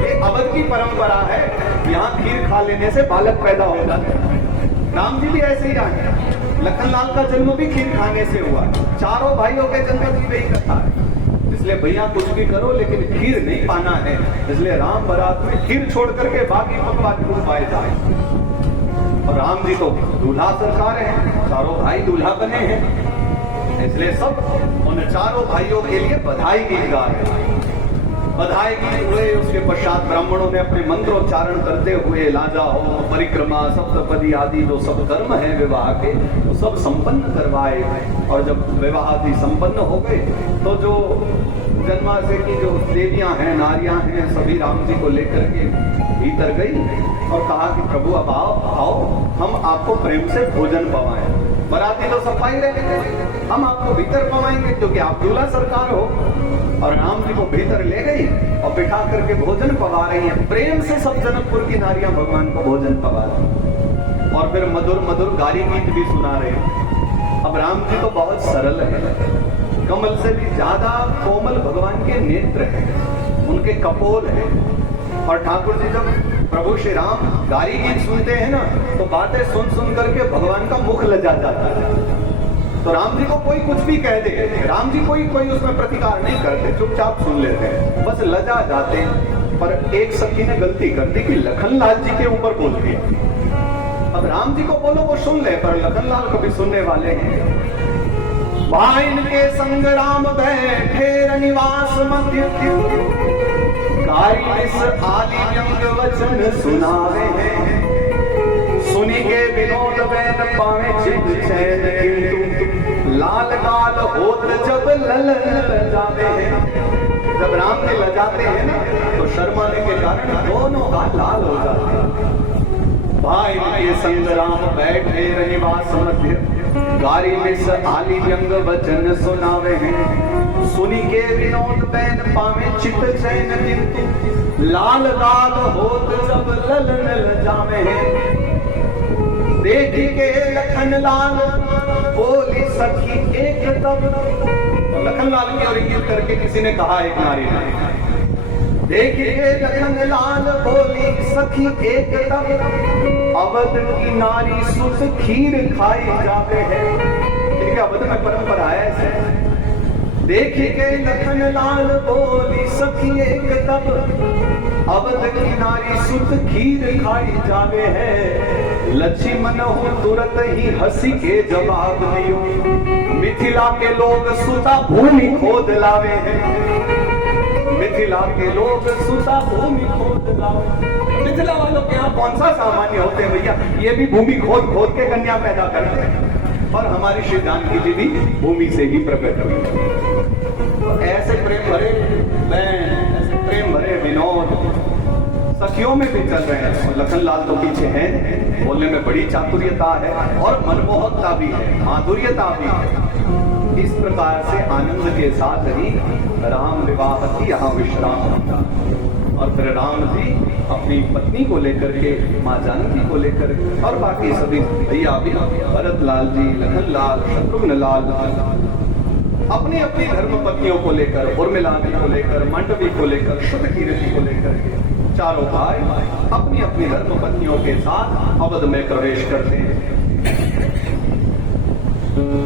ये अवध की परंपरा है, यहाँ खीर खा लेने से बालक पैदा हो जाता है। राम जी भी ऐसे ही आए, लखनलाल का जन्म भी खीर खाने से हुआ। चारों भाइयों के जन्म की वही कथा है। इसलिए भैया कुछ भी करो लेकिन खीर नहीं पाना है, इसलिए राम बारात में खीर छोड़ करके बाकी पकवान खूब पाए जाए। और राम जी तो दूल्हा सरकार है, चारों भाई दूल्हा बने हैं, इसलिए सब उन चारों भाइयों के लिए बधाई गीत गा रहे हैं। बधाई गीत हुए। उसके पश्चात ब्राह्मणों ने अपने मंत्रोच्चारण करते हुए लाजा होम परिक्रमा सप्तपदी आदि जो सब कर्म है विवाह के वो सब संपन्न करवाए। और जब विवाह आदि संपन्न हो गए तो जो जन्माशय की जो देवियां हैं नारियां हैं सभी राम जी को लेकर के भीतर गई और कहा कि प्रभु अब आओ हम आपको प्रेम से भोजन पवाएं। बराती तो सफाई रहे हम आपको भीतर पवाएंगे क्योंकि आप दूल्हा सरकार हो। और राम जी को भीतर ले गई और बिठा करके भोजन पवा रही है। प्रेम से सब जनकपुर की नारियां भगवान को भोजन पवा रही और फिर मधुर मधुर गाली गीत भी सुना रहे हैं। अब राम जी तो बहुत सरल है, कमल से भी ज्यादा कोमल भगवान के नेत्र हैं, उनके कपोल है। और ठाकुर जी जब प्रभु श्री राम गाली गीत सुनते हैं ना तो बातें सुन सुन करके भगवान का मुख लजा जाता है। तो राम जी को कोई कुछ भी कह दे, राम जी कोई उसमें प्रतिकार नहीं करते, चुपचाप सुन लेते हैं, बस लजा जाते हैं। पर एक सखी ने गलती कर दी कि लखनलाल जी के ऊपर बोल दिया। अब राम जी को बोलो वो सुन ले, पर लखनलाल को भी सुनने वाले हैं। वाइन के संग राम बैठे रनिवास मध्य, कारिस आदि व्यंग वचन सुनावे हैं। सुनी के विनोद बैन पावे चित चैन, किंतु लाल गाल होत जब ललन लजावे हैं। जब राम जी लजाते हैं ना तो शर्माने के कारण दोनों गाल लाल हो जाते हैं। भाई के संग राम बैठे रनिवास मध्य, गारी मिस आली व्यंग वचन सुनावे हैं। सुनी के विनोद बैन पावे चित चैन, किंतु लाल गाल होत जब ललन लजावे हैं। देख के लखन लाल बोली सखी एक तब, लखन लाल की और इंगित करके किसी ने कहा एक नारी ने, देख के लखन लाल बोली सखी एक तब, अवध की नारी सुत खीर खाई जाते हैं। ठीक है, अवध में परंपरा है ऐसे। देख के लखन लाल बोली सखी एक तब, अवध की नारी सुत खीर खाई जावे है। लक्ष्मण हो तुरंत ही हंसी के जवाब दियो, मिथिला के लोग सुता भूमि खोद लावे हैं। मिथिला के लोग सुता भूमि खोद लावे। मिथिला वालों के यहाँ कौन सा सामान्य होते हैं भैया, ये भी भूमि खोद खोद के कन्या पैदा करते हैं। और हमारी श्री जानकी जी भी भूमि से ही प्रकट हुई। तो ऐसे प्रेम भरे बैन, ऐसे प्रेम भरे विनोद सखियों में भी चल रहे हैं। लखनलाल तो पीछे हैं, बोलने में बड़ी चातुर्यता है और मनमोहकता भी है, माधुर्यता भी है। इस प्रकार से आनंद के साथ ही राम विवाह की यहाँ विश्राम होता। और फिर राम जी अपनी पत्नी को लेकर के, माँ जानकी को लेकर और बाकी सभी भैया भी, भरत लाल जी, लखन लाल, शत्रुघ्न लाल, अपनी अपनी धर्म पत्नियों को लेकर, उर्मिला को लेकर, मंडवी को लेकर, शुद्धकीर्ति को लेकर चारों भाई अपनी अपनी धर्म पत्नियों के साथ अवध में प्रवेश करते हैं।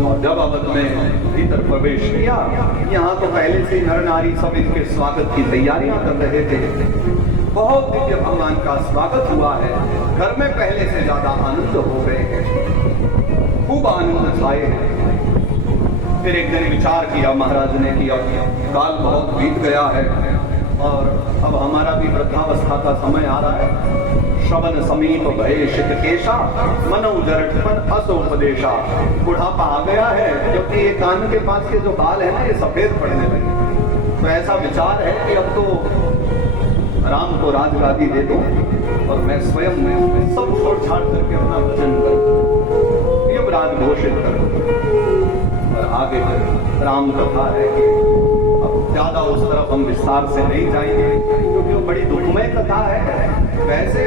और जब अवध में भीतर प्रवेश किया, यहाँ तो पहले से नर नारी सब इनके स्वागत की तैयारियां कर रहे थे। बहुत दिव्य भगवान का स्वागत हुआ है, घर में पहले से ज्यादा आनंद हो गए हैं, खूब आनंद छाए हैं। फिर एक दिन विचार किया महाराज ने कि अब काल बहुत बीत गया है और अब हमारा भी वृद्धावस्था का समय आ रहा है। श्रवण समीप भय शितकेशा, मन उजरटपन असोपदेशा। बुढ़ापा आ गया है क्योंकि ये कान के पास के जो बाल है ना ये सफेद पड़ने लगे। तो ऐसा विचार है कि अब तो राम को राजगादी दे दो और मैं स्वयं में सब छोड़ छाड़ करके अपना भजन करूं, युवराज घोषित करूं। और आगे राम कथा है कि ज्यादा उस तरफ हम विस्तार से नहीं जाएंगे क्योंकि वो बड़ी दुखमय कथा है। वैसे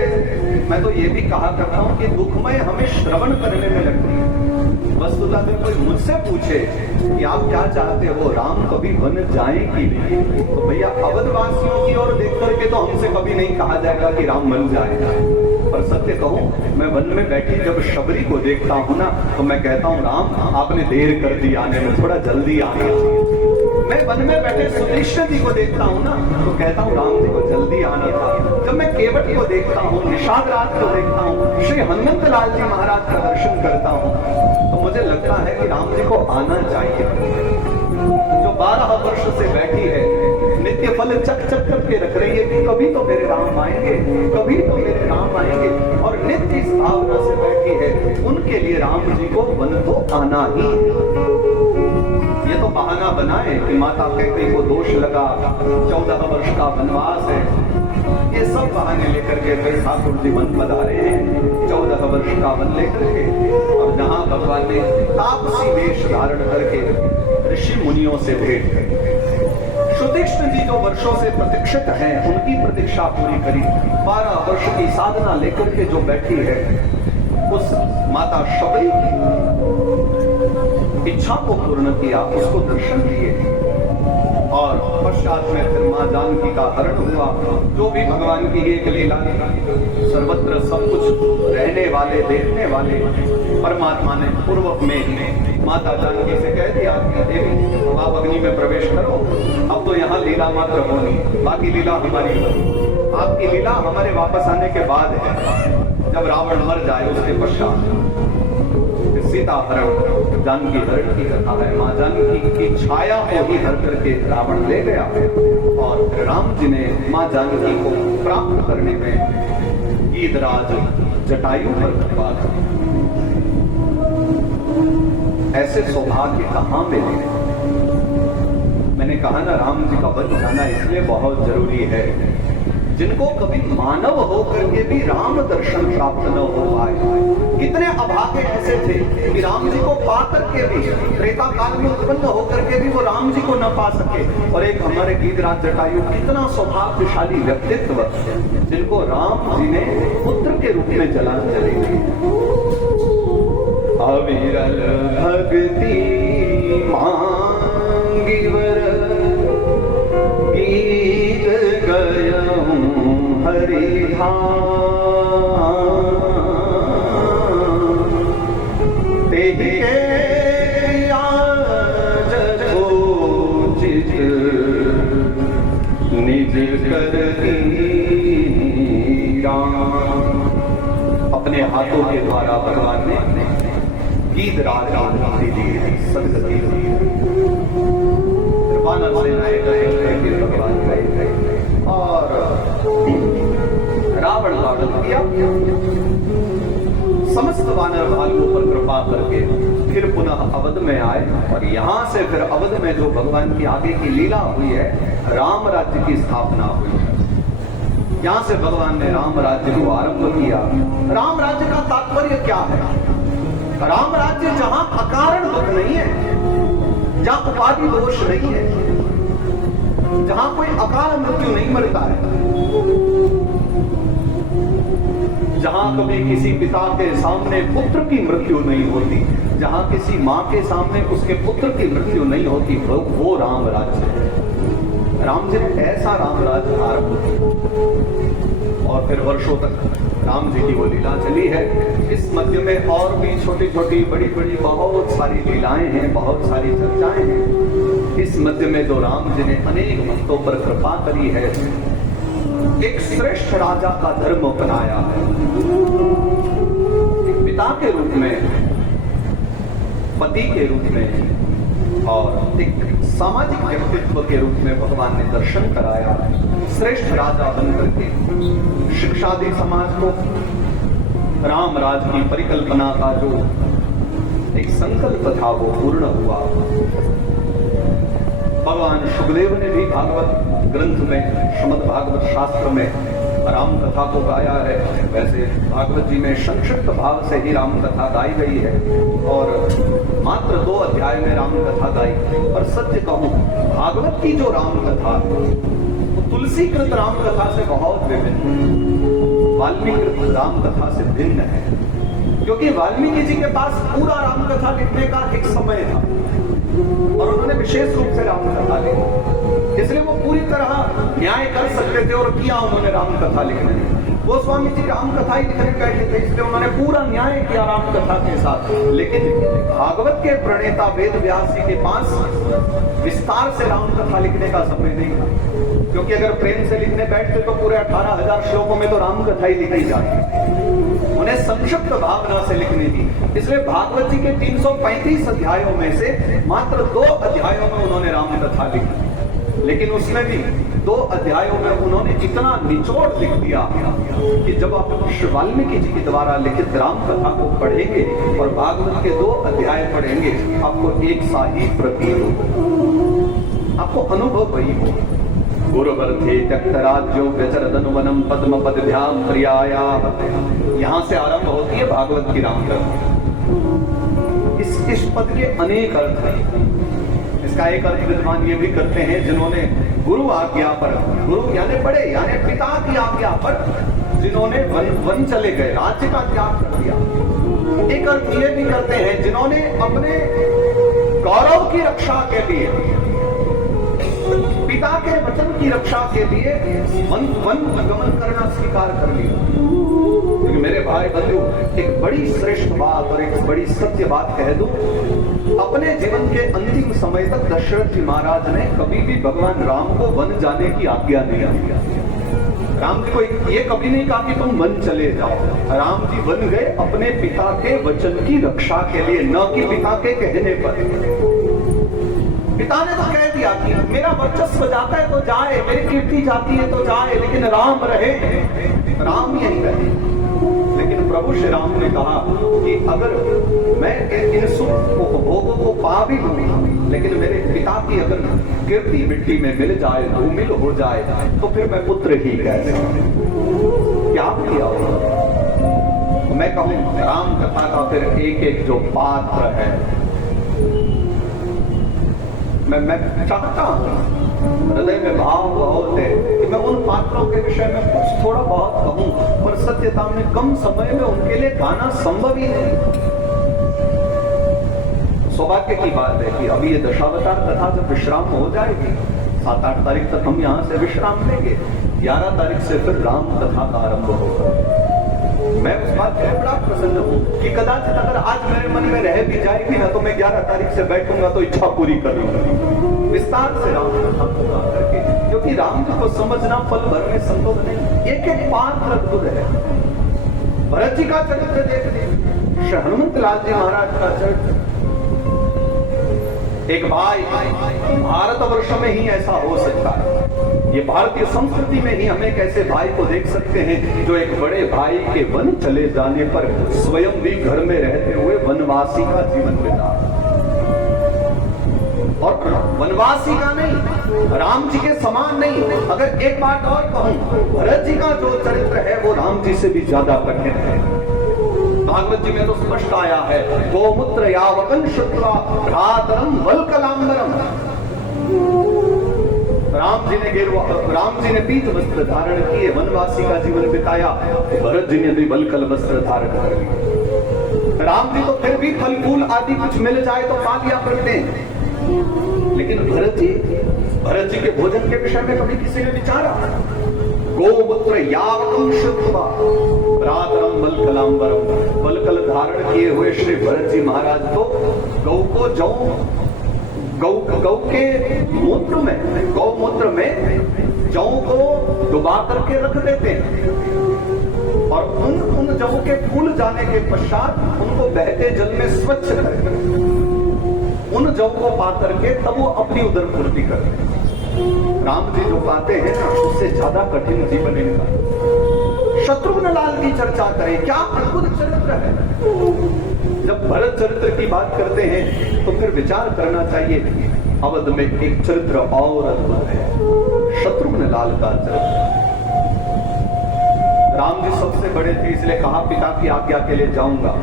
मैं तो ये भी कहा करता हूँ कि दुखमय हमें श्रवण करने में लगती है। वस्तुतः अगर कोई मुझसे पूछे कि आप क्या चाहते हो, राम कभी वन जाए कि नहीं, तो भैया अवधवासियों की ओर देख करके तो हमसे कभी नहीं कहा जाएगा कि राम वन जाएगा। पर सत्य कहूं, मैं वन में बैठी जब शबरी को देखता हूँ ना तो मैं कहता हूँ राम आपने देर कर दी आने में, थोड़ा जल्दी आना चाहिए। मैं वन में बैठे सुधीष्ण जी को देखता हूँ ना तो कहता हूँ राम जी को जल्दी आना था। जब मैं केवट को देखता हूँ, निषाद राज को देखता हूँ, श्री हनुमंत लाल जी महाराज का दर्शन करता हूँ तो मुझे लगता है कि राम जी को आना चाहिए। जो 12 वर्ष से बैठी है, नित्य फल चक चक करके रख रही है कि कभी तो मेरे राम आएंगे, कभी तो मेरे राम आएंगे, और नित्य इस भावना से बैठी है। उनके लिए राम जी को वन तो आना ही है। ये तो बहाना बनाए कि माता कैकेयी को दोष लगा, 14 वर्ष का वनवास है, ये सब बहाने लेकर के फिर ठाकुर जी वन पधारे हैं 14 वर्ष का वन लेकर के। और जहां भगवान ने तापसी वेश धारण करके ऋषि मुनियों से भेंट करी, श्रुतिष्ण जी जो वर्षों से प्रतीक्षित हैं उनकी प्रतीक्षा पूरी करी, 12 वर्ष की साधना लेकर के जो बैठी है, उस माता शबरी की इच्छा को पूर्ण किया, उसको दर्शन दिए। और पश्चात में फिर मां जानकी का हरण हुआ। जो भी भगवान की एक लीला, सर्वत्र सब कुछ रहने वाले, देखने वाले परमात्मा ने पूर्व में माता जानकी से कह दिया, देवी आप अग्नि में प्रवेश करो, अब तो यहाँ लीला मात्र होनी, बाकी लीला हमारी होगी। आपकी लीला हमारे वापस आने के बाद है, जब रावण मर जाए उसके पश्चात। सीता हरण, जानकी हरण की कथा है। मां जानकी की छाया को ही हर करके रावण ले गया है, और राम जी ने मां जानकी को प्राप्त करने में गीधराज जटायु पर कृपा की। ऐसे सौभाग्य कहां मिले? मैंने कहा ना, राम जी का वन जाना इसलिए बहुत जरूरी है, जिनको कभी मानव होकर के भी राम दर्शन प्राप्त न हो पाए। कितने अभागे ऐसे थे कि राम जी को पा करके भी, त्रेता काल में उत्पन्न होकर के भी वो राम जी को न पा सके। और एक हमारे गीधराज जटायु, कितना सौभाग्यशाली व्यक्तित्व, जिनको राम जी ने पुत्र के रूप में जलांजलि दी। अविरल भक्ति मांगी वर, गीत गयऊं हरिधाम, तेहि के जगोचित निज कर अपने हाथों के द्वारा भगवान ने गीधराज आदि दी, सदगति वानर सेनाएं गए भगवान गए और रावण का वध किया। समस्त वानर भालुओं पर कृपा करके फिर पुनः अवध में आए, और यहाँ से फिर अवध में जो भगवान की आगे की लीला हुई है, राम राज्य की स्थापना हुई है। यहाँ से भगवान ने राम राज्य को आरंभ किया। राम राज्य का तात्पर्य क्या है? राम राज्य जहां अकारण दुख नहीं है, जहां उपाधि दोष नहीं है, जहां कोई अकाल मृत्यु नहीं मरता है, जहां कभी किसी पिता के सामने पुत्र की मृत्यु नहीं होती, जहां किसी मां के सामने उसके पुत्र की मृत्यु नहीं होती, वो राम राज्य है। राम जी ने ऐसा राम राज्य आरंभ किया, और फिर वर्षों तक राम जी की वो लीला चली है। इस मध्य में और भी छोटी छोटी बड़ी बड़ी बहुत सारी लीलाएं हैं, बहुत सारी चर्चाएं हैं। इस मध्य में तो राम जी ने अनेक भक्तों पर कृपा करी है, एक श्रेष्ठ राजा का धर्म अपनाया है। एक पिता के रूप में, पति के रूप में, और एक सामाजिक व्यक्तित्व के रूप में भगवान ने दर्शन कराया। श्रेष्ठ राजा बनकर के शिक्षा दी समाज को। राम राज की परिकल्पना का जो एक संकल्प था वो पूर्ण हुआ। भगवान शुकदेव ने भी भागवत ग्रंथ में, श्रीमद् भागवत शास्त्र में राम कथा को गाया है। वैसे भागवत जी में संक्षिप्त भाव से ही राम कथा गाई गई है, और मात्र 2 अध्याय में राम कथा गाई। और सत्य कहूं, भागवत की जो राम कथा वो तुलसी कृत राम कथा से बहुत विभिन्न, वाल्मीकि राम कथा से भिन्न है। क्योंकि वाल्मीकि जी के पास पूरा राम कथा लिखने का एक समय था, और उन्होंने विशेष रूप से राम कथा लिखी, इसलिए वो पूरी तरह न्याय कर सकते थे, और किया उन्होंने राम कथा लिखने में। गोस्वामी जी राम कथा ही लिखने बैठे थे, इसलिए उन्होंने पूरा न्याय किया राम कथा के साथ। लेकिन भागवत के प्रणेता वेद व्यास जी के पास विस्तार से राम कथा लिखने का समय नहीं था, क्योंकि अगर प्रेम से लिखने बैठते तो पूरे 18,000 श्लोकों में तो राम कथा ही लिखी जाती। उन्हें संक्षिप्त भावना से लिखनी थी, इसलिए भागवत जी के 335 अध्यायों में से मात्र 2 अध्यायों में उन्होंने राम कथा लिखी। लेकिन उसमें भी 2 अध्यायों में उन्होंने इतना निचोड़ लिख दिया कि जब आप श्री वाल्मीकि जी के द्वारा लिखित राम कथा को पढ़ेंगे और भागवत के 2 अध्याय पढ़ेंगे, आपको एक सा ही प्रतीत होगा, आपको अनुभव वही होगा। गुरुवर्थे त्यक्तराज्यो व्यचरदनु वनम पद्म पदभ्याम प्रियाया, यहां से आरंभ होती है भागवत की राम कथा। इस पद के अनेक अर्थ हैं। इसका एक अर्थ विद्वान ये भी करते हैं जिन्होंने गुरु आज्ञा पर, गुरु यानी बड़े यानी पिता की आज्ञा पर जिन्होंने वन चले गए, राज्य का त्याग कर दिया। एक अर्थ ये भी करते हैं जिन्होंने अपने गौरव की रक्षा के लिए, पिता के वचन की रक्षा के लिए वन गमन करना स्वीकार कर लिया। क्योंकि मेरे भाई बंधु, एक बड़ी श्रेष्ठ बात और एक बड़ी सत्य बात कह दूं, अपने जीवन के अंतिम समय तक दशरथ जी महाराज ने कभी भी भगवान राम को वन जाने की आज्ञा नहीं दी। राम जी को ये कभी नहीं कहा कि तुम वन चले जाओ। राम जी वन गए अपने पिता के वचन की रक्षा के लिए, न कि पिता के कहने पर। पिता ने तो कह दिया कि मेरा वर्चस्व जाता है तो जाए, मेरी कीर्ति जाती है तो जाए, लेकिन राम रहे। राम यही कहे। लेकिन प्रभु श्री राम ने कहा कि अगर मैं इन सुख उपभोगों को पा भी लूंगा, लेकिन मेरे पिता की अगर कीर्ति मिट्टी में मिल जाए, धूमिल हो जाए, तो फिर मैं पुत्र ही कैसे? क्या किया होगा? मैं कहूं राम कथा का फिर एक एक जो पात्र है, मैं चाहता हूं, हृदय में भाव बहुत है कि मैं उन पात्रों के विषय में कुछ थोड़ा बहुत कहूं, पर सत्यता में कम समय में उनके लिए गाना संभव ही नहीं। सौभाग्य की बात है कि अभी ये दशावतार कथा जब विश्राम हो जाएगी, 7-8 तारीख तक हम यहाँ से विश्राम लेंगे, 11 तारीख से फिर राम कथा का आरंभ होगा। मैं उस बात से बड़ा प्रसन्न हूँ कि कदाचित अगर आज मेरे मन में रह भी जाएगी ना, तो मैं 11 तारीख से बैठूंगा तो इच्छा पूरी कर लूंगा, विस्तार से राम कथा को करके, क्योंकि राम जी को समझना पल भर में संभव नहीं। एक एक पात्र अद्भुत है। भरत जी का चरित्र देखिए, श्री हनुमंत लाल जी महाराज का चरित्र। एक भाई, भारतवर्ष में ही ऐसा हो सकता है, ये भारतीय संस्कृति में ही हम एक ऐसे भाई को देख सकते हैं जो एक बड़े भाई के वन चले जाने पर स्वयं भी घर में रहते हुए वनवासी का जीवन बिता, और वनवासी का नहीं, राम जी के समान नहीं। अगर एक बात और कहूं, भरत जी का जो चरित्र है वो राम जी से भी ज्यादा कठिन है। भागवत जी में तो स्पष्ट आया है, गोमूत्र यावकं शुक्ला भ्रातरम वल्कलांबरम। राम जी ने पीत वस्त्र धारण किए, वनवासी का जीवन बिताया, भरत जी ने भी वल्कल वस्त्र धारण कर लिया। राम जी तो फिर भी फल फूल आदि कुछ मिल जाए तो पा लिया करते हैं, लेकिन भरत जी के भोजन के विषय में कभी किसी ने विचारा? गोमूत्र यावकं शुक्ला भ्रातरम वल्कलांबरम। वल्कल धारण किए हुए श्री भरत जी महाराज तो गौ के गौमूत्र में जौ को डुबा करके रख देते हैं, और उन जौ के फूल जाने के पश्चात उनको बहते जल में स्वच्छ करके उन जौ को पा करके तब वो अपनी उदर पूर्ति करते हैं। राम जी जो पाते हैं ना, उससे ज्यादा कठिन जीवन इनका। शत्रुघ्न लाल की चर्चा करें, क्या अद्भुत चरित्र है। जब भरत चरित्र की बात करते हैं तो फिर विचार करना चाहिए, अवध में एक चरित्र और अद्भुत है, शत्रुघ्न लाल का चरित्र। राम जी सबसे बड़े थे, इसलिए कहा पिता की आज्ञा के लिए जाऊंगा।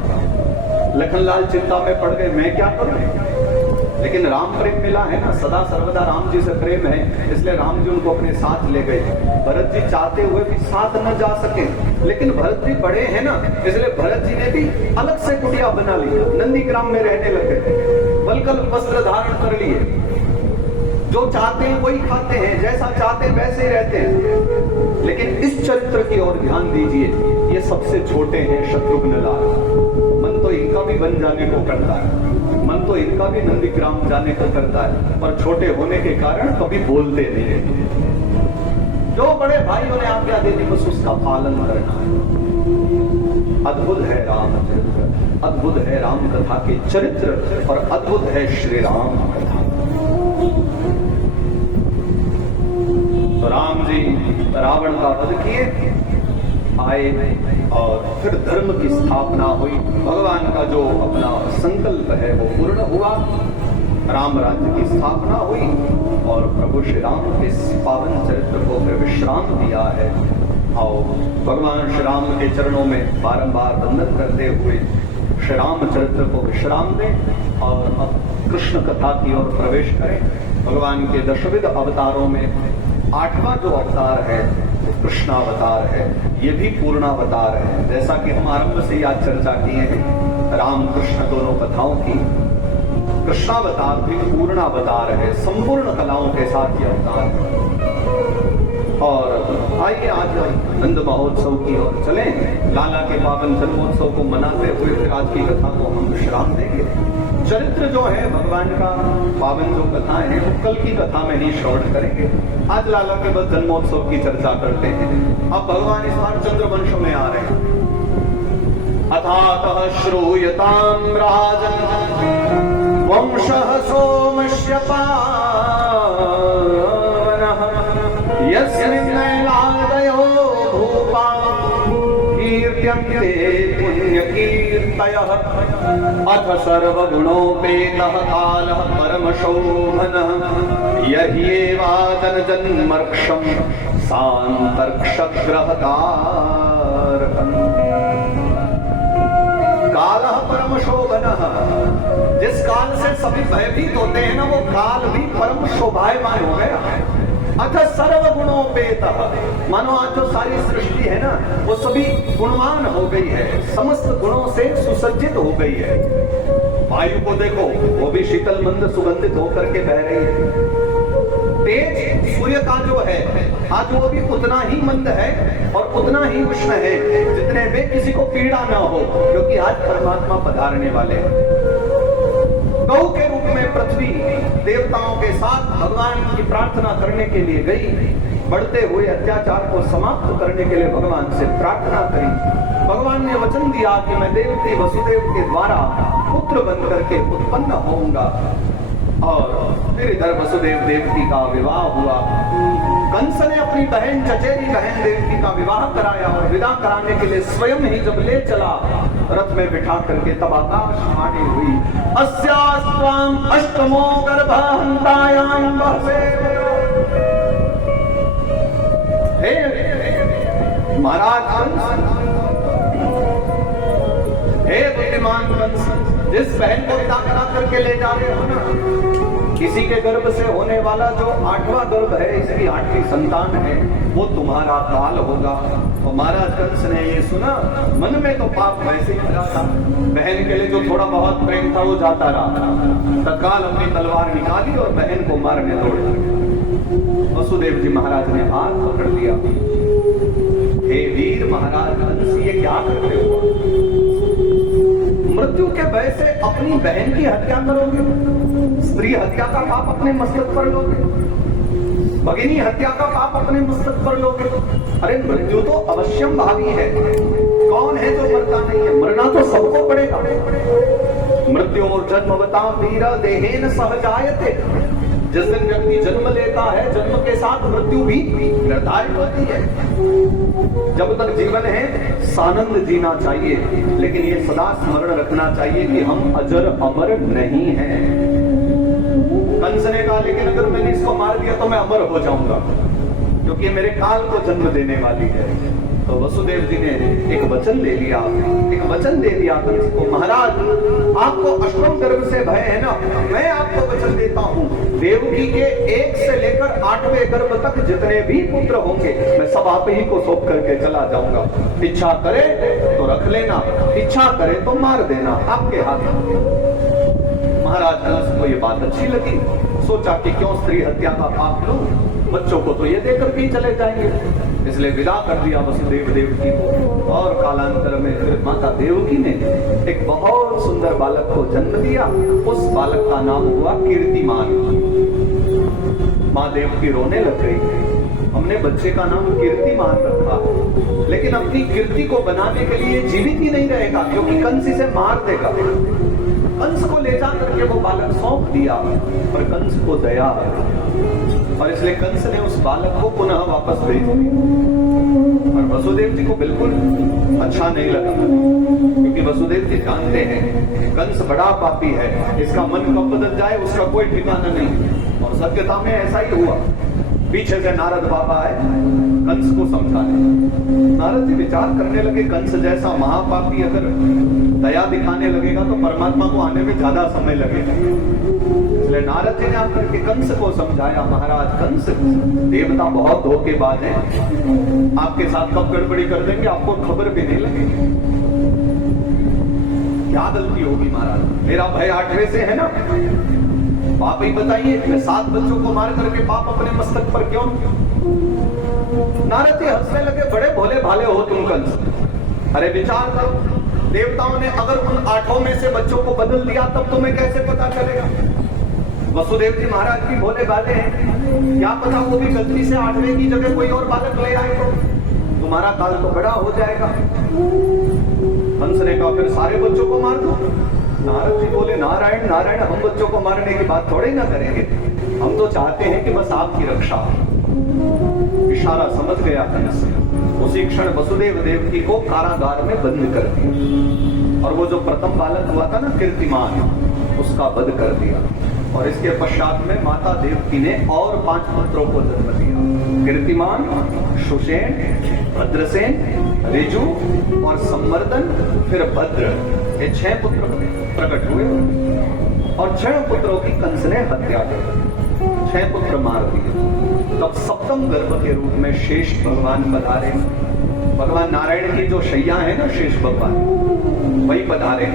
लखनलाल चिंता में पड़ गए, मैं क्या करूं? लेकिन राम प्रेम मिला है ना, सदा सर्वदा राम जी से प्रेम है, इसलिए राम जी उनको अपने साथ ले गए। भरत जी चाहते हुए भी साथ न जा सके, लेकिन भरत जी बड़े हैं ना, इसलिए भरत जी ने भी अलग से कुटिया बना ली, नंदीग्राम में रहने लगे, वल्कल वस्त्र धारण कर लिए, जो चाहते हैं वही खाते हैं, जैसा चाहते हैं वैसे ही रहते हैं। लेकिन इस चरित्र की ओर ध्यान दीजिए, ये सबसे छोटे हैं शत्रुघ्न लाल। मन तो इनका भी बन जाने को करता है, मन तो इनका भी नंदीग्राम जाने को करता है, पर छोटे होने के कारण कभी बोलते नहीं है। जो बड़े भाइयों ने आज्ञा दे दी बस उसका पालन करना है। अद्भुत है राम चरित्र, अद्भुत है राम कथा के चरित्र, और अद्भुत है श्री राम कथा। तो राम जी रावण का वध किए, आए और फिर धर्म की स्थापना हुई। भगवान का जो अपना संकल्प है वो पूर्ण हुआ, राम राज्य की स्थापना हुई और प्रभु श्री राम के पावन चरित्र को फिर विश्राम दिया है। और भगवान श्री राम के चरणों में बारंबार वंदन करते हुए श्री राम चरित्र को विश्राम दें और अब कृष्ण कथा की ओर प्रवेश करें। भगवान के दशविध अवतारों में 8वां जो अवतार है कृष्णावतार है, ये भी पूर्णावतार है। जैसा कि हम आरंभ से आज चर्चा किए हैं राम कृष्ण दोनों कथाओं की, कृष्णावतार भी पूर्णावतार है, संपूर्ण कलाओं के साथ ये अवतार है। और आइए आज नंद महोत्सव की ओर चलें, लाला के पावन जन्मोत्सव को मनाते हुए फिर आज की कथा को हम विश्राम देंगे। चरित्र जो है भगवान का पावन जो कथाएं हैं वो कल की कथा में ही श्रवण करेंगे। आज लाला के बस जन्मोत्सव की चर्चा करते हैं। अब भगवान इस बार चंद्रवंश में आ रहे हैं। अथातः श्रूयतां राजन् वंशः सोमस्य पावनः यस्मिन् नैलादयो भूपा कीर्त्यन्ते पुण्यकीर्तयः अथ सर्वगुणोपेतः कालः परमशोभनः यह्येवातनजन्मर्क्षं सान्तर्क्षग्रहकारकम्। कालः परमशोभनः, जिस काल से सभी भयभीत होते हैं ना वो काल भी परम शोभायमान हो गया। अथ सर्वगुणोपेतः, मानो आज जो सारी सृष्टि है ना वो सभी गुणवान हो गई है, समस्त गुणों से सुसज्जित हो गई है। वायु को देखो वो भी शीतल मंद सुगंधित होकर के बह रही है। तेज सूर्य का जो है आज वो भी उतना ही मंद है और उतना ही उष्ण है जितने में किसी को पीड़ा न हो, क्योंकि आज परमात्मा पधारने वाले हैं। गौ के रूप में पृथ्वी देवताओं के साथ भगवान की प्रार्थना करने के लिए गई, बढ़ते हुए अत्याचार को समाप्त करने के लिए भगवान से प्रार्थना करी। भगवान ने वचन दिया कि मैं देवती वसुदेव के द्वारा पुत्र बन करके उत्पन्न होऊंगा। और फिर इधर वसुदेव देवकी का विवाह हुआ। कंस ने अपनी बहन चचेरी बहन देवकी का विवाह कराया और विदा कराने के लिए स्वयं ही जब ले चला रथ में बिठा करके तब आकाशवाणी हुई, अस्यास्त्वाम अष्टमो गर्भहंतायाम बहसे। हे महाराज कंस, हे बुद्धिमान कंस, जिस बहन को विदा करा करके ले जा रहे हो ना, किसी के गर्भ से होने वाला जो 8वां गर्भ है, इसकी 8वीं संतान है, वो तुम्हारा काल होगा। और महाराज कंस ने ये सुना, मन में तो पाप वैसे ही भरा था, बहन के लिए जो थोड़ा बहुत प्रेम था वो जाता रहा। तत्काल अपनी तलवार निकाली और बहन को मारने दौड़े। वसुदेव जी महाराज ने हाथ पकड़ लिया, हे वीर महाराज कंस, ये क्या करते हो? मृत्यु के भय से अपनी बहन की हत्या करोगे? स्त्री हत्या का पाप अपने मस्तक पर लोगे? भगिनी हत्या का पाप अपने मस्तक पर लोगे? अरे मृत्यु तो अवश्यम भावी है, कौन है जो मरता नहीं है? मरना तो सबको पड़ेगा। मृत्यु और जन्मवता वीर देहेन सहजायते। जिस दिन व्यक्ति जन्म लेता है, जन्म के साथ मृत्यु भी निर्धारित होती है। जब तक जीवन है सानंद जीना चाहिए, लेकिन ये सदा स्मरण रखना चाहिए कि हम अजर अमर नहीं हैं। कंस ने कहा, लेकिन अगर मैंने इसको मार दिया तो मैं अमर हो जाऊंगा, क्योंकि मेरे काल को जन्म देने वाली है। तो वसुदेव जी ने एक वचन ले लिया, एक वचन दे दिया कंस को, महाराज आपको अष्टम गर्भ से भय है ना, मैं आपको वचन देता हूँ, देवकी के 1 से लेकर 8वें गर्भ तक जितने भी पुत्र होंगे मैं सब आप ही को सौंप करके चला जाऊंगा। इच्छा करे तो रख लेना, इच्छा करे तो मार देना, आपके हाथ में। महाराज कंस को ये बात अच्छी लगी, सोचा कि क्यों स्त्री हत्या का पाप लूं, बच्चों को तो ये देकर भी चले जाएंगे, इसलिए विदा कर दिया वसुदेव देवकी को। और कालांतर में फिर माता देवकी ने एक बहुत सुंदर बालक को जन्म दिया। उस बालक का नाम हुआ कीर्तिमान। माँ देवकी रोने लग गई, हमने बच्चे का नाम कीर्तिमान रखा, लेकिन अपनी कीर्ति को बनाने के लिए जीवित ही नहीं रहेगा, क्योंकि कंस इसे मार देगा। कंस को ले जा करके वो बालक सौंप दिया, पर कंस को दया और इसलिए कंस ने उस बालक को पुनः वापस भेज दिया। और वसुदेव जी को बिल्कुल अच्छा नहीं लगा, क्योंकि वसुदेव जी जानते हैं कंस बड़ा पापी है, इसका मन कब बदल जाए उसका कोई ठिकाना नहीं। और सत्यता में ऐसा ही हुआ। पीछे से नारद बाबा आए कंस को समझाने। नारद जी विचार करने लगे, कंस जैसा महापापी अगर दया दिखाने लगेगा तो परमात्मा को आने में ज्यादा समय लगेगा। इसलिए नारद जी ने आकर के कंस को समझाया, महाराज कंस, देवता बहुत धोखेबाज हैं, आपके साथ कब गड़बड़ी कर देंगे आपको खबर भी नहीं लगेगी। क्या गलती होगी महाराज, मेरा भय 8वें से है ना, आप ही बताइए, मैं 7 बच्चों को मार करके पाप अपने मस्तक पर क्यों? नारद जी हंसने लगे, बड़े भोले भाले हो तुम कंस। अरे विचार करो, देवताओं ने अगर उन 8 में से बच्चों को बदल दिया तब तुम्हें कैसे पता चलेगा? वसुदेव जी महाराज भी भोले भाले हैं, क्या पता वो भी गलती से 8वें की जगह कोई और बालक ले आए तो तुम्हारा काल तो बड़ा हो जाएगा। हंस ने कहा फिर सारे बच्चों को मार दो। नारद जी बोले, नारायण नारायण, हम बच्चों को मारने की बात थोड़े ना करेंगे, हम तो चाहते हैं कि बस आपकी रक्षा। इशारा समझ गया कंस, उसी क्षण वसुदेव देवकी को कारागार में बंद कर दिया। और वो जो प्रथम बालक हुआ था ना कीर्तिमान, उसका वध कर दिया। और इसके पश्चात में माता देवकी ने और 5 पुत्रों को जन्म दिया। कीर्तिमान, सुषेण, भद्रसेन, ऋजु और संवर्धन, फिर भद्र, ये 6 पुत्र प्रकट हुए। और 6 पुत्रों की कंस ने हत्या कर 6 पुत्र मार दिए। तब सप्तम गर्भ के रूप में शेष भगवान पधारे। भगवान नारायण की जो शैया है ना, शेष भगवान वही पधारे।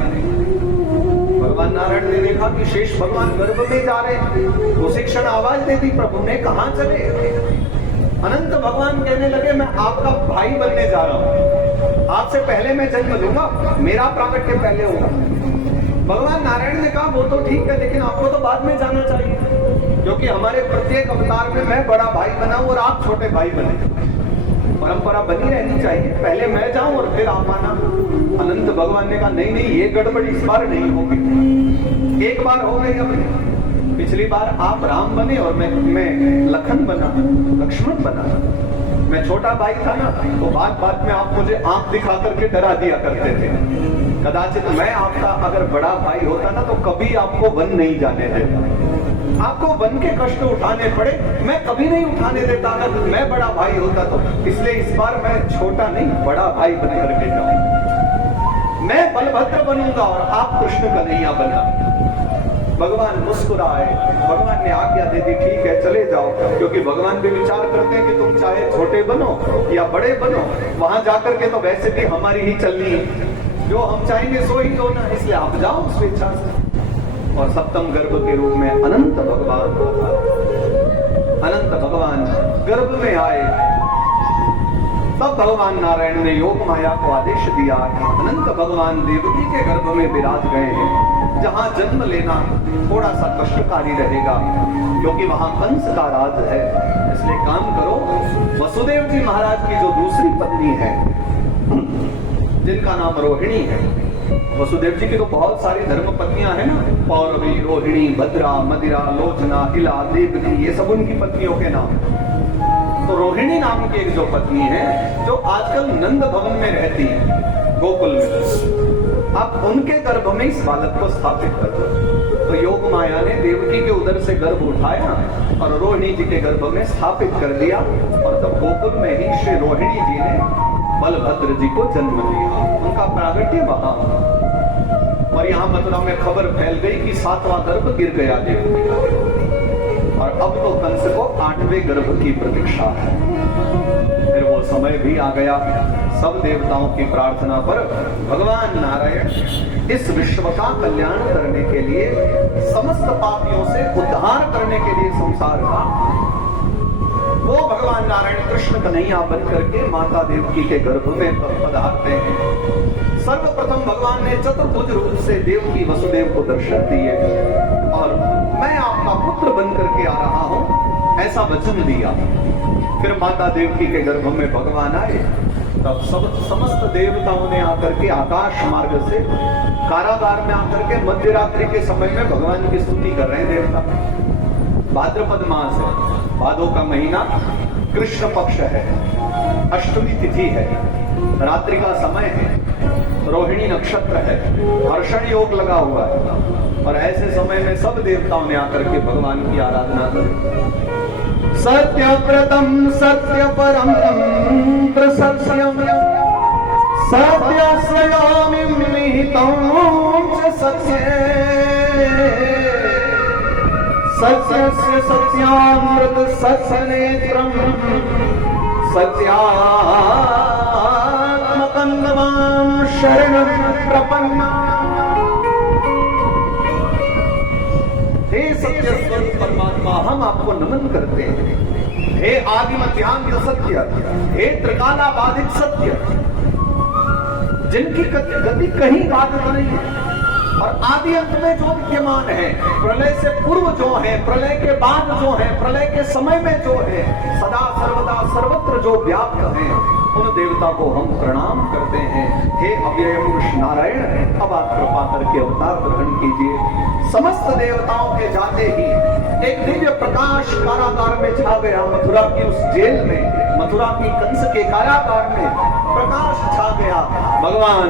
भगवान नारायण ने देखा कि शेष भगवान गर्भ में जा रहे, उसी क्षण आवाज दे दी, प्रभु ने कहां चले? अनंत भगवान कहने लगे, मैं आपका भाई बनने जा रहा हूं, आपसे पहले मैं जन्म लूंगा, मेरा प्राकट्य पहले होगा। भगवान नारायण ने कहा वो तो ठीक है, लेकिन आपको तो बाद में जाना चाहिए, क्योंकि हमारे प्रत्येक अवतार में मैं बड़ा भाई बना और आप छोटे भाई बने। परंपरा बनी रहनी चाहिए, पहले मैं जाऊं और फिर आप आना। अनंत भगवान ने कहा नहीं नहीं, ये गड़बड़ी इस बार नहीं होगी। एक बार हो गई, अब पिछली बार आप राम बने और मैं लखन बना, लक्ष्मण बना। मैं छोटा भाई था ना, तो बात बात में आप मुझे आंख दिखा करके डरा दिया करते थे। कदाचित मैं आपका अगर बड़ा भाई होता ना, तो कभी आपको वन नहीं जाने देता, आपको वन के कष्ट उठाने पड़े, मैं कभी नहीं उठाने देता अगर मैं बड़ा भाई होता तो। इसलिए इस बार मैं छोटा नहीं, बड़ा भाई बन करके जाऊंगा। मैं बलभद्र बनूंगा और आप कृष्ण कन्हैया बना। भगवान मुस्कुराए, भगवान ने आज्ञा दे दी, ठीक है चले जाओ, क्योंकि भगवान भी विचार करते हैं कि तुम चाहे छोटे बनो या बड़े बनो, वहां जाकर के तो वैसे भी हमारी ही चलनी है, जो हम चाहेंगे सो ही होना, इसलिए आप जाओ स्वेच्छा से। और सप्तम गर्भ के रूप में अनंत भगवान गर्भ में आए। तब भगवान नारायण ने योग माया को आदेश दिया कि अनंत भगवान देवकी के गर्भ में विराज गए हैं, जहां जन्म लेना थोड़ा सा कष्टकारी रहेगा, क्योंकि वहां कंस का राज है। इसलिए काम करो, वसुदेव जी महाराज की जो दूसरी पत्नी है, जिनका नाम रोहिणी है, वसुदेव जी की तो बहुत सारी धर्म पत्नियां हैं ना, पौरवी, रोहिणी, भद्रा, मदिरा, लोचना, इला, देवकी, ये सब उनकी पत्नियों के नाम। तो रोहिणी नाम की एक जो पत्नी है, जो आजकल नंद भवन में रहती है, गोकुल में, आप उनके गर्भ में इस बालक को स्थापित कर दो। तो योग माया ने देवकी के उदर से गर्भ उठाया और रोहिणी जी के गर्भ में स्थापित कर दिया। और तब गोकुल में ही श्री रोहिणी जी ने बलभद्र जी को जन्म दिया, उनका प्रागट्य वहां। और यहाँ मथुरा में खबर फैल गई कि 7वां गर्भ गिर गया देवकी का, और अब तो कंस को 8वें गर्भ की प्रतीक्षा है। फिर वो समय भी आ गया, सब देवताओं की प्रार्थना पर भगवान नारायण इस विश्व का कल्याण करने के लिए, समस्त पापियों से उद्धार करने के लिए संसार का, वो भगवान नारायण कृष्ण कन्हैया बन करके माता देवकी के गर्भ में पधारते हैं। सर्वप्रथम भगवान ने चतुर्भुज रूप से देवकी वसुदेव को दर्शन दिए और मैं आपका पुत्र बन करके आ रहा हूं, ऐसा वचन दिया। फिर माता देवकी के गर्भ में भगवान आए, तब समस्त देवताओं ने आकर के आकाश मार्ग से कारागार में आकर के मध्य रात्रि के समय में भगवान की स्तुति कर रहे हैं देवता। भाद्रपद मास है, भादों का महीना, कृष्ण पक्ष है, अष्टमी तिथि है, रात्रि का समय है, रोहिणी नक्षत्र है, हर्षण योग लगा हुआ है और ऐसे समय में सब देवताओं ने आकर के भगवान की आराधना की। सत्यव्रतम सत्य परम सत्यम सत्य सत्य सत्यस्य सत्यामृत सत्सनेत्रम सत्यात्मकं नमामि शरणं प्रपन्ना। हे सत्य स्वरूप परमात्मा, हम आपको नमन करते हैं। हे आदिमध्यांत सत्य, हे त्रिकालाबाधित सत्य, जिनकी गति कहीं बाधित नहीं है और आदि अंत में जो विद्यमान है, प्रलय से पूर्व जो है, प्रलय के बाद जो है, प्रलय के समय में जो है, सदा सर्वदा सर्वत्र जो व्याप्त है, उन देवता को हम प्रणाम करते हैं। हे अव्यय पुरुष नारायण, अब आप कृपा करके अवतार ग्रहण कीजिए। समस्त देवताओं के जाते ही एक दिव्य प्रकाश कारागार में छा गया। मथुरा की उस जेल में, मथुरा की कंस के कारागार में प्रकाश छा गया। भगवान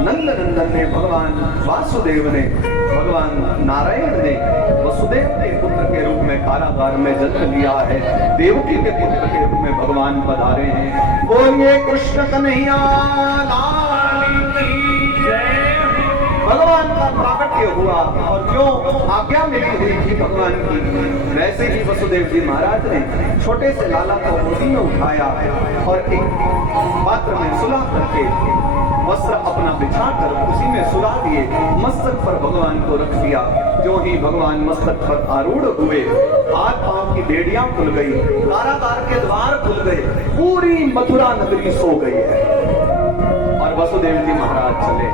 नंद नंदन ने, भगवान वासुदेव ने, भगवान नारायण ने वसुदेव के पुत्र के रूप में कारागार में जन्म लिया है। देवकी के पुत्र के रूप में भगवान पधारे हैं। बोलिए कृष्ण कन्हैया लाल की जय। भगवान का प्राकट्य हुआ और जो आज्ञा मिली हुई थी भगवान की, वैसे ही वसुदेव जी महाराज ने छोटे से लाला को गोदी में उठाया और एक पात्र में सुला करके वस्त्र अपना बिछाकर उसी में सुला दिए, मस्तक पर भगवान को रख दिया। जो ही भगवान मस्तक पर आरूढ़ हुए, हाथ पांव की बेड़ियां खुल गई, कारागार के द्वार खुल गए, पूरी मथुरा नगरी सो गई है और वसुदेव जी महाराज चले।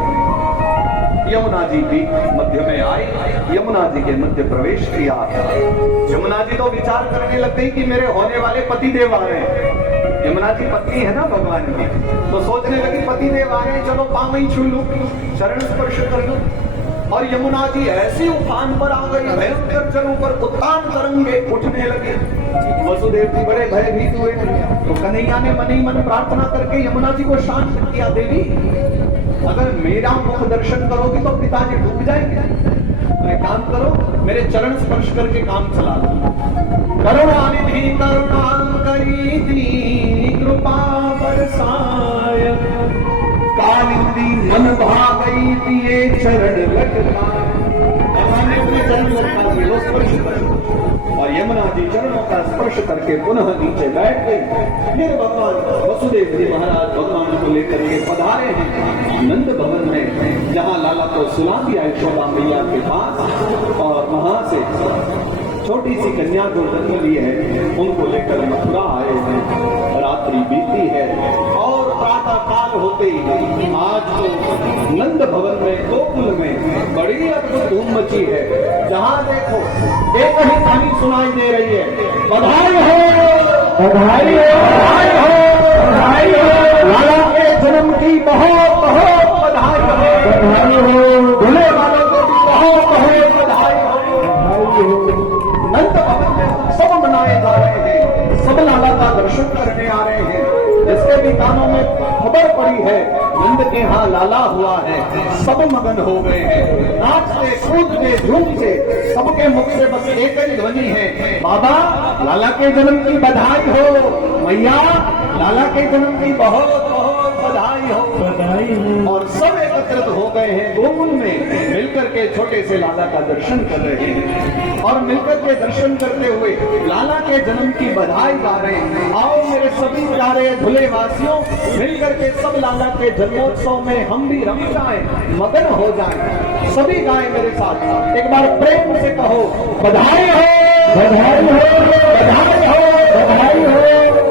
यमुना जी भी मध्य में आई, यमुना जी के मध्य प्रवेश किया। यमुना जी तो विचार करने लग गई कि मेरे होने वाले पति देव आ रहे हैं। यमुना जी पत्नी है ना भगवान की, तो सोचने लगी पति देव आ रहे हैं, चलो पांव ही छू लूं, चरण स्पर्श कर लूं। और यमुना जी ऐसी उफान पर आ गई, भयंकर जल ऊपर उत्तान तरंगे उठने लगे। वसुदेव जी बड़े भयभीत हुए, तो कन्हैया ने मन ही मन प्रार्थना करके यमुना जी को शांत किया। देवी, अगर मेरा मुख दर्शन करोगी तो पिताजी डूब जाएंगे, तो एक काम करो, मेरे चरण स्पर्श करके काम चला लो। करुणानिधि करुणा करी दी, कृपा बरसाय, कालिंदी मन भागई दिए चरण लटकाए। मैंने अपने चरण लटका दिए, स्पर्श कर। और यमुना जी चरणों का स्पर्श करके पुनः नीचे बैठ गई। फिर भगवान वसुदेव जी महाराज भगवान को लेकर के पधारे हैं नंद भवन में, जहाँ लाला को सुला दिया यशोदा मैया के पास, और वहां से छोटी सी कन्या जो जन्म ली है उनको लेकर मथुरा आए हैं। रात्रि बीती है और प्रातः काल होते ही आज तो नंद भवन में, गोकुल में बड़ी अद्भुत धूम मची है। जहाँ देखो एक ही ध्वनि सुनाई दे रही है, बधाई हो, बधाई हो, बधाई हो, बधाई हो। लाला के जन्म की बहुत बहुत बधाई हो, बधाई हो। दूल्हे वालों को भी बहुत बहुत बधाई हो। नंद भवन में सब मनाए जा रहे हैं, सब लाला का दर्शन करने आ रहे हैं। जिसके भी कानों में खबर पड़ी है नंद के यहाँ लाला हुआ है, सब मगन हो गए हैं, नाचते कूदते झूमते। सबके मुख से बस एक ही ध्वनि है, बाबा लाला के जन्म की बधाई हो, मैया लाला के जन्म की बहुत बहुत बधाई हो, बधाई हो। और सब एकत्रित हो गए हैं गोकुल में, मिलकर के छोटे से लाला का दर्शन कर रहे हैं और मिलकर के दर्शन करते हुए लाला के जन्म की बधाई गा रहे हैं। आओ मेरे सभी प्यारे धुले वासियों, मिलकर के सब लाला के जन्मोत्सव में हम भी रम जाए, मगन हो जाए। सभी गाएं मेरे साथ, एक बार प्रेम से कहो, बधाई हो, बधाई हो, बधाई हो, बधाई हो।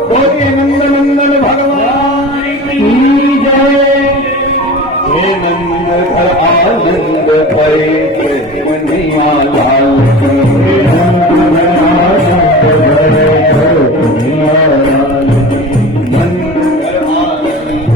बोलिए नंद नंदन भगवान की जय। हे नंद घर आनंद भरे कन्हैया लाल की, हे नंद घर आनंद भरे कन्हैया लाल की, नंद घर आनंद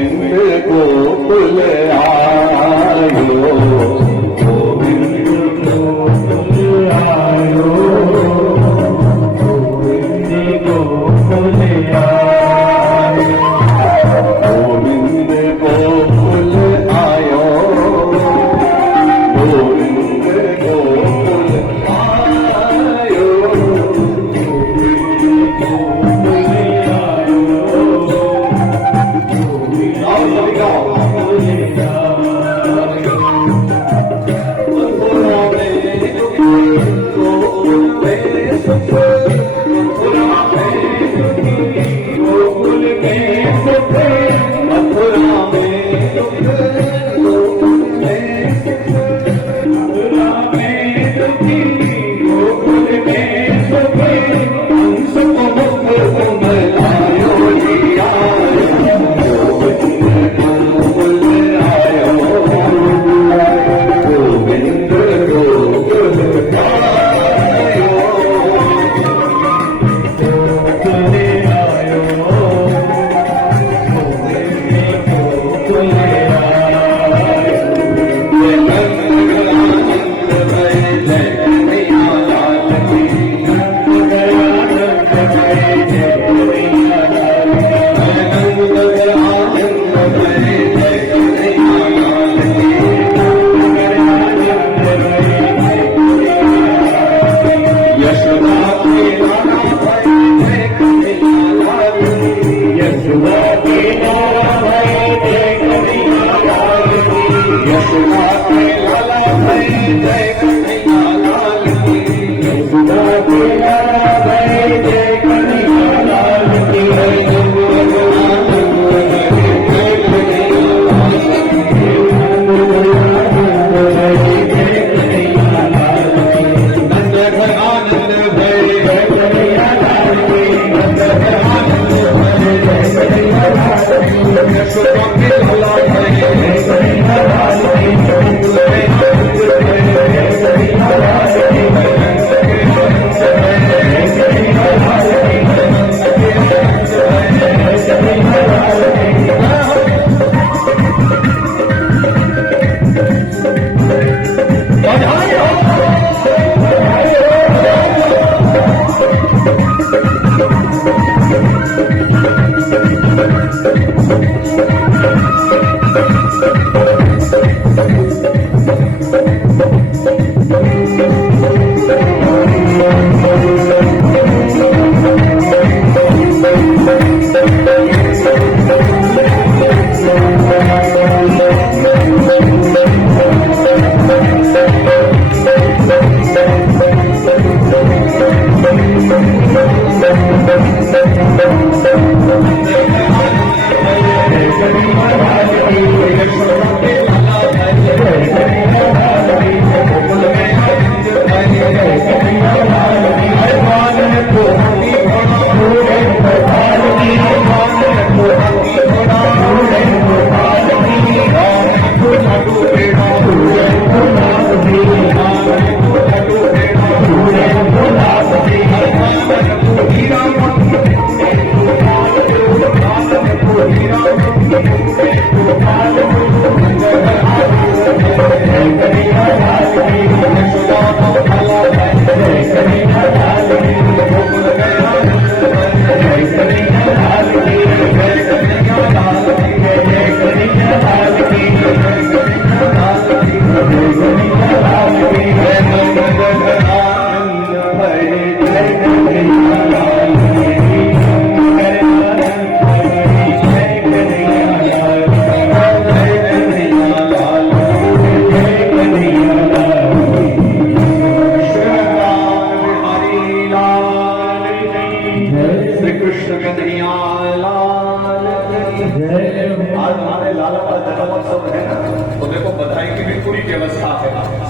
गोविंद गोकुल आयो, गोविंद गोकुल आयो, गोविंद गोकुल आयो, गोविंद गोकुल आयो, गोविंद गोकुल आयो,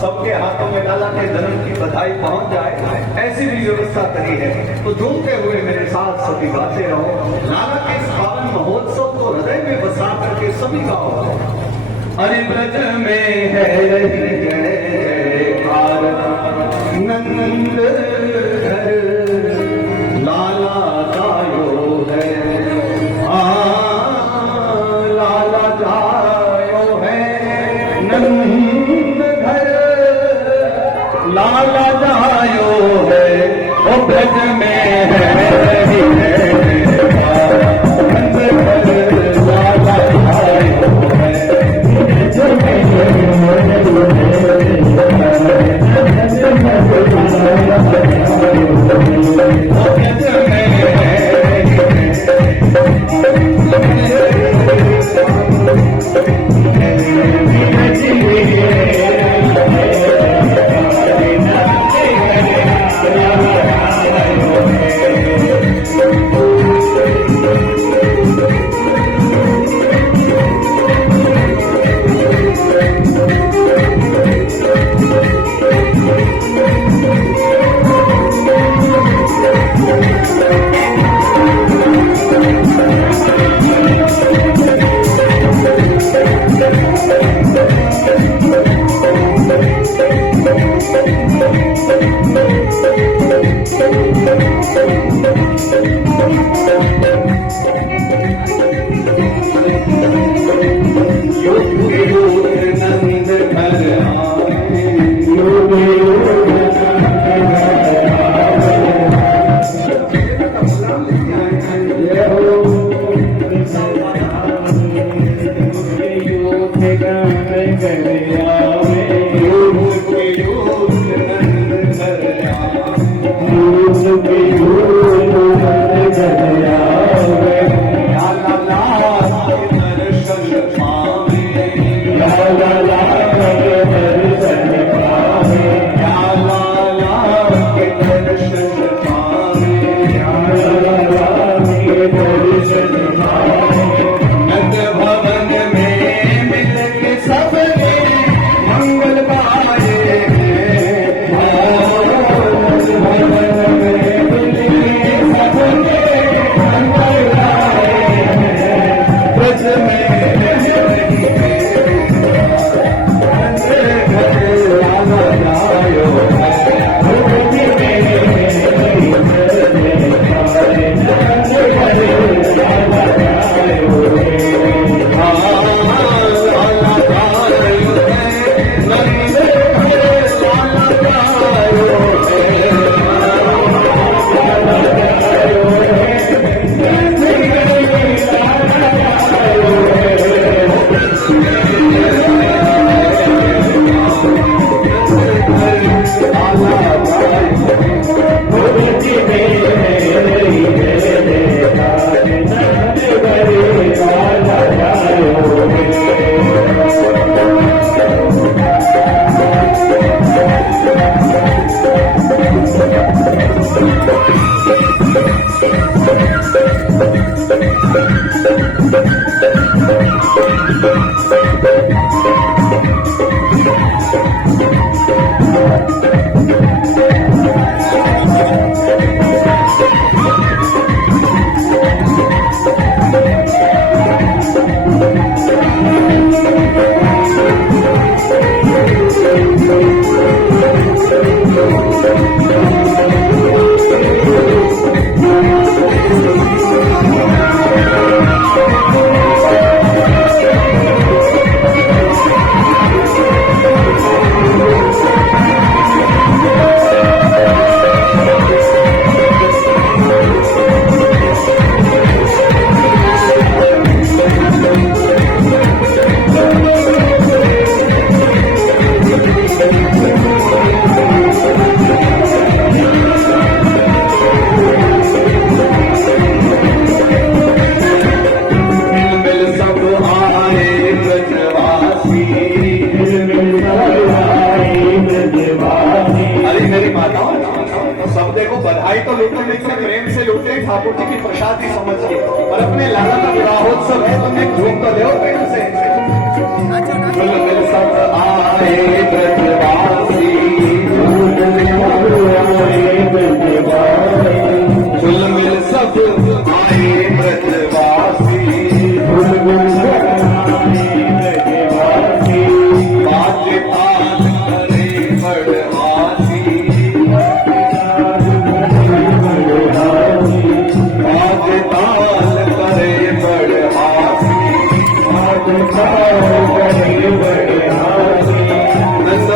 सबके हाथों में लाला के जन्म की बधाई पहुंच जाए, ऐसी भी व्यवस्था करी है। तो झूमते हुए मेरे साथ सभी गाते रहो। लाला के इस पावन महोत्सव को हृदय में बसा करके सभी गाओ। हरि ब्रज में है रही जयकार, नंद घर लाला गायो है, लाला लाला जायो है वो ब्रज में है नंद घर लाला जायो है ब्रज में ठाकुर जी की प्रसादी समझ के और अपने लाला का विवाहोत्सव है तो एक झूम तो ले प्रेम से सब आए ब्रजवासी झुल मिल सब आए ब्रजवासी बाज ताल करे बड़वासी बाज ताल करे बड़वासी नंद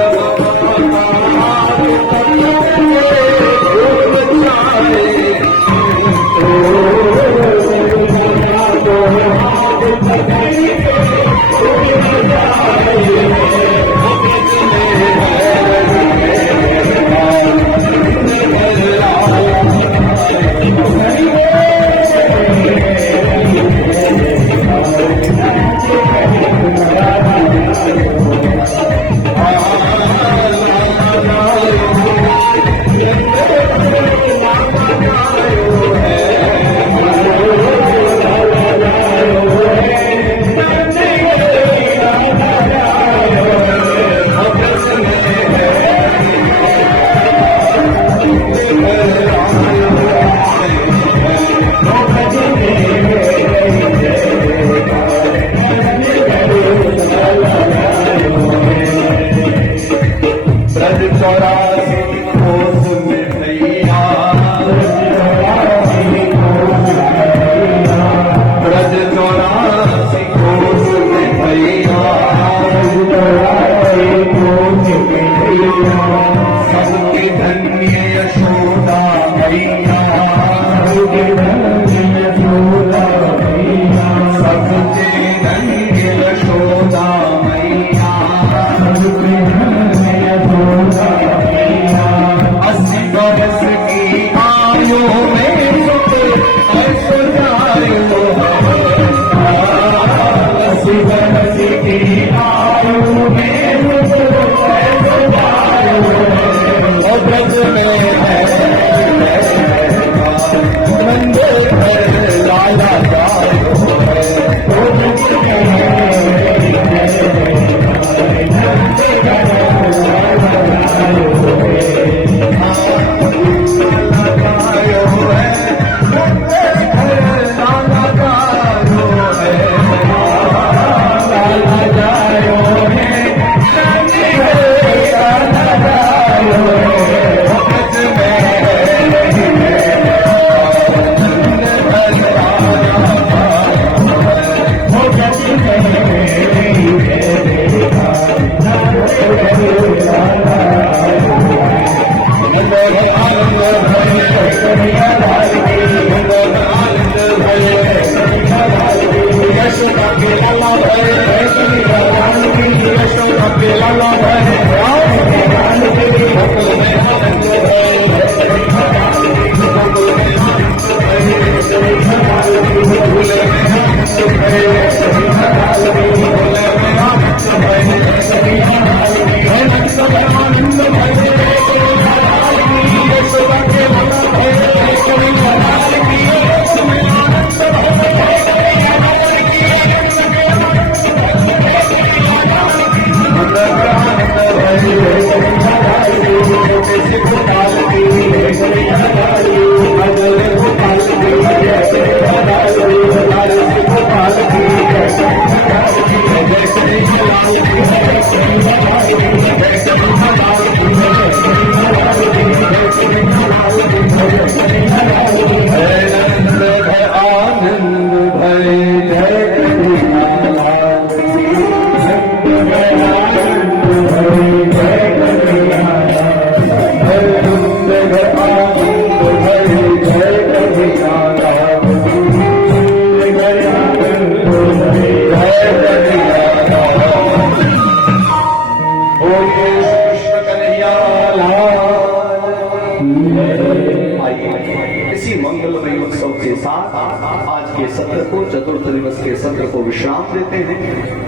चतुर्थ दिवस के सत्र को विश्राम देते हैं।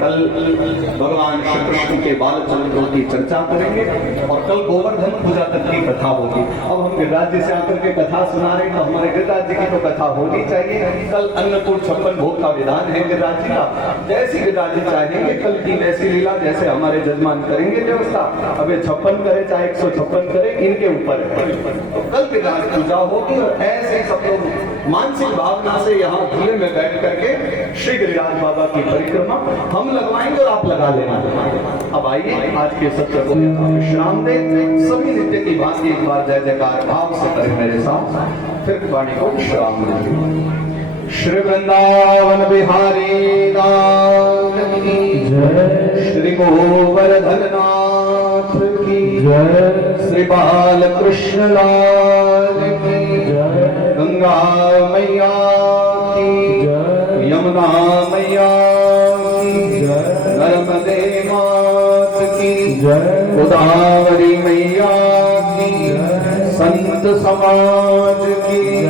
कल भगवान श्री कृष्ण के बाल चरित्रों की चर्चा करेंगे और कल गोवर्धन पूजा तक की कथा होगी। अब हम गिरिराज जी से आकर के कथा सुना रहे हैं तो हमारे गिरिराज जी की तो कथा होनी चाहिए। कल अन्नकूट 56 भोग का विधान है गिरिराज जी का। जैसी गिरिराज जी चाहेंगे कल की वैसी लीला, जैसे हमारे जजमान करेंगे व्यवस्था। अब ये 56 करे चाहे 156 करे, इनके ऊपर है। तो कल गिरिराज पूजा होगी और ऐसे सब लोग मानसिक भावना से यहाँ झूले में बैठ करके श्री गिरिराज बाबा की परिक्रमा हम लगवाएंगे और आप लगा लेना। अब आइए आज के सत्र को विश्राम दे। सभी नित्य की भांति एक बार जय जयकार भाव से करें मेरे साथ, फिर वाणी को विश्राम दें। श्री वृंदावन बिहारी नाथ की जय, श्री गोवर्धन नाथ की जय, श्री बाल कृष्ण लाल की जय, गंगा मैया की जय, यमुना मैया की जय, नर्मदे मात की जय, गोदावरी मैया की जय, संत समाज की जय,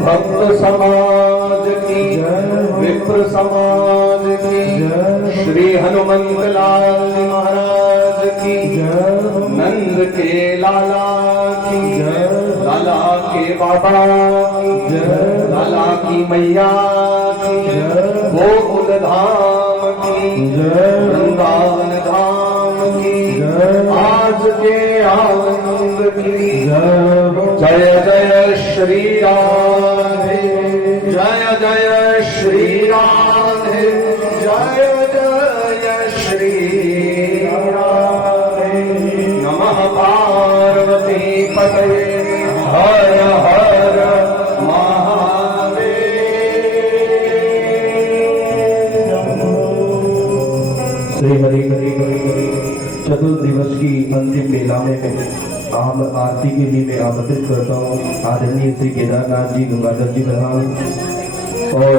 भक्त समाज की जय, विप्र समाज की जय, श्री हनुमंत लाल महाराज की नंद के लाला की लाला के बाबा की लाला की मैया की गोकुल धाम की वृंदावन धाम की आज के आनंद की जय जय श्री राधे जय जय श्री राधे जय जय श्री राधे नमः पार्वती पतये हर हर महादेव। श्रीमती चतुर्दिवस की अंतिम बेला में आम आरती के लिए मैं आमंत्रित करता हूँ आदरणीय श्री केदारनाथ जी, गंगाधर जी प्रधान और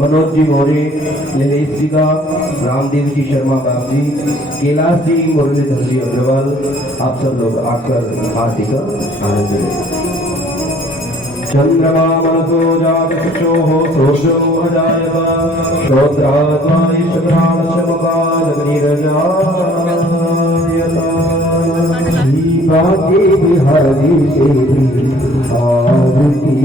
मनोज जी मौर्य, नीलेश जी का, रामदेव जी शर्मा बाप जी, कैलाश जी, मुरलीधर जी अग्रवाल, आप सब लोग आकर आरती का आनंद लें। चंद्रमा मनसो जातचक्षुः सोऽशो अजायत श्रोत्रात्मा ईश्वराणशमकालग्निरजायत श्रीभाग्ये बिहारी देवी आरती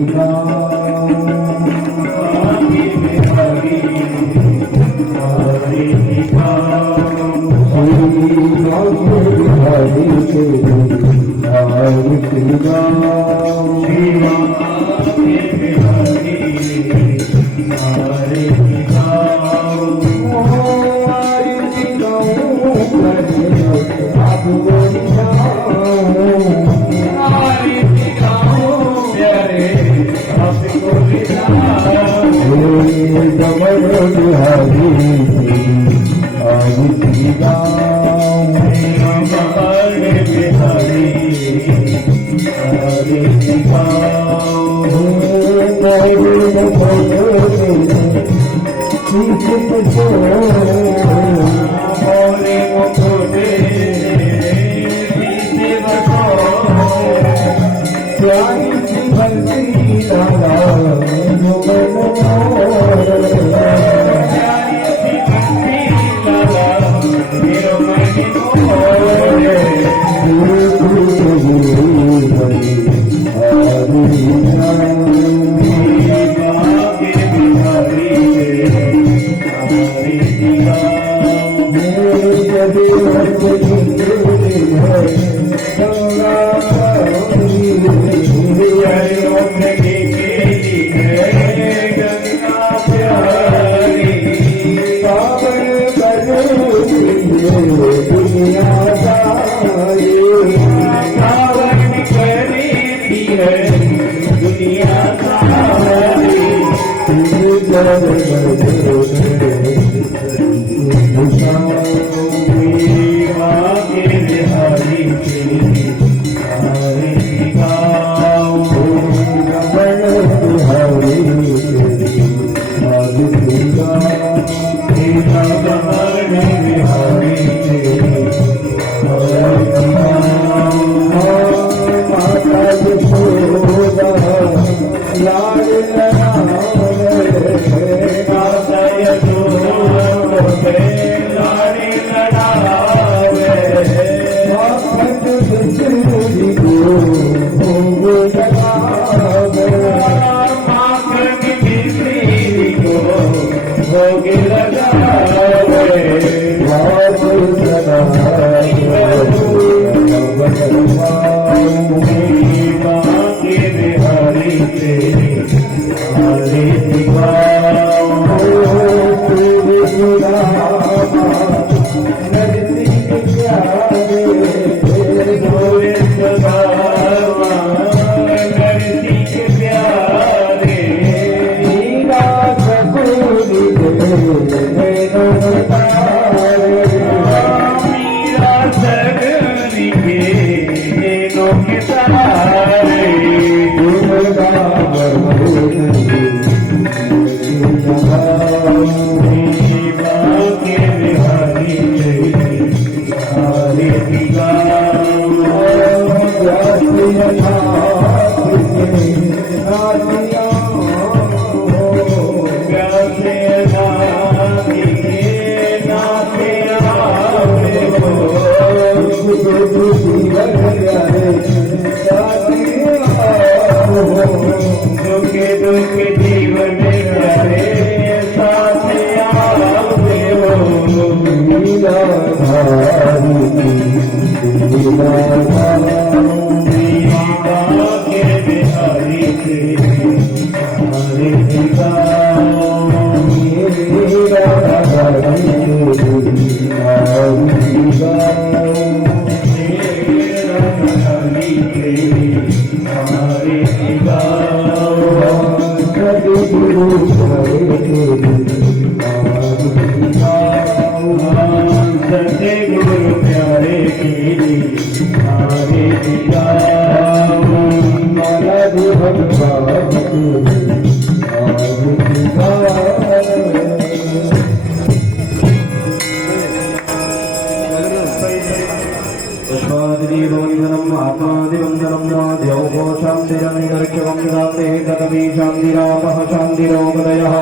सर्वो शान्तिरनिर्गम शान्ति तदपि शान्तिरापः शान्तिरोगदयः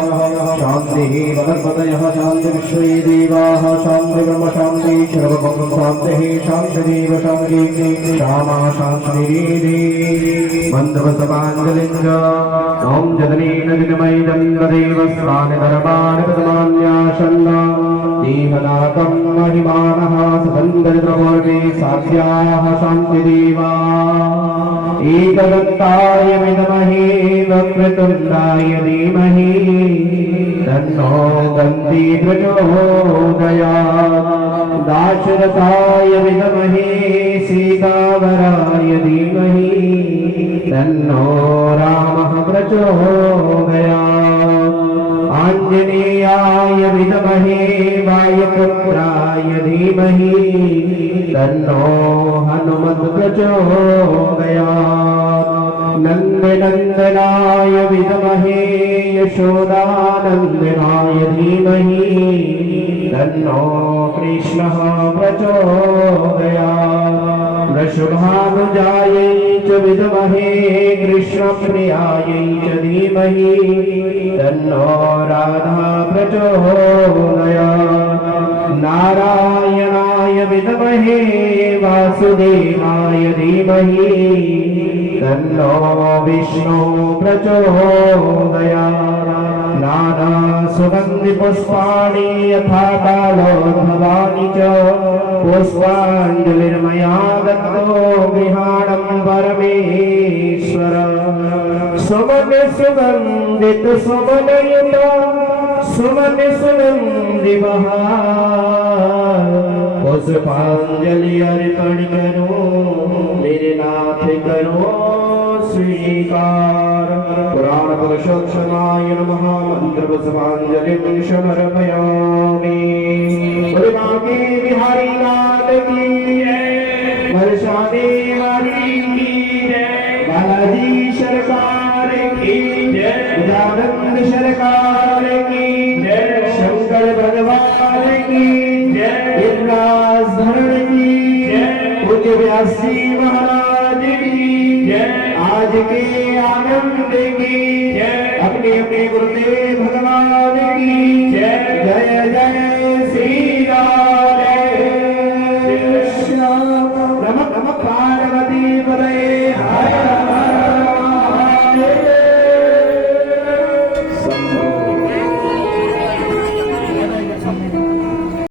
शान्तिः भगवतयः शान्ति विश्वे देवाः शान्ति ब्रह्म शान्ति सर्वभौम शान्तिः शान्तिरेव शान्तिः श्यामा शान्तिरेव मन्त्रवसवाञ्जलिञ्च ॐ जगनेन विनमैदं तदेव स्वानिधर्माणिपदमान्यासन्न देहनाथं महिमानः सुगन्धर्वपूर्वे साध्याः शान्तिदेवा एकदन्ताय विद्महे वक्रतुण्डाय धीमहि तन्नो दन्ती प्रचोदयात् दाशरथाय विद्महे सीतावराय धीमहि तन्नो रामः प्रचोदयात् आञ्जनेयाय विद्महे वायुपुत्राय धीमहि तन्नो हनुमत् प्रचोदयात् नन्दनन्दनाय विद्महे यशोदानन्दनाय धीमहि तन्नो कृष्णः प्रचोदयात् वृषभानुजायै च विद्महे कृष्णप्रियायै च धीमहि तन्नो राधा प्रचोदयात् नारायणाय विद्महे वासुदेवाय धीमहि तन्नो विष्णु प्रचोदयात् नाना सुगन्धिपुष्पाणि यथा कालोद्भवानि च पुष्पाञ्जलिर्मया दत्तो गृहाणं परमेश्वर सुमन सुगन्धित सुमनयुत सुमन सुगन्धिबहार पुष्पांजलि अर्पण करो मेरे नाथ करो स्वीकार पुराण पुरुषोत्तमाय नमः मंत्र पुष्पांजलिं समर्पयामि बोले बांके बिहारी लाल की जय वर्षादे हरि की जय बालाजी सरकार की जय गजानंद सरकार की जय शंकर भगवान की जय गिरिराजधरण की जय पूज्य व्यास जी महाराज की जय आज के आनंद की जय अपने अपने गुरुदेव भगवान की जय जय जय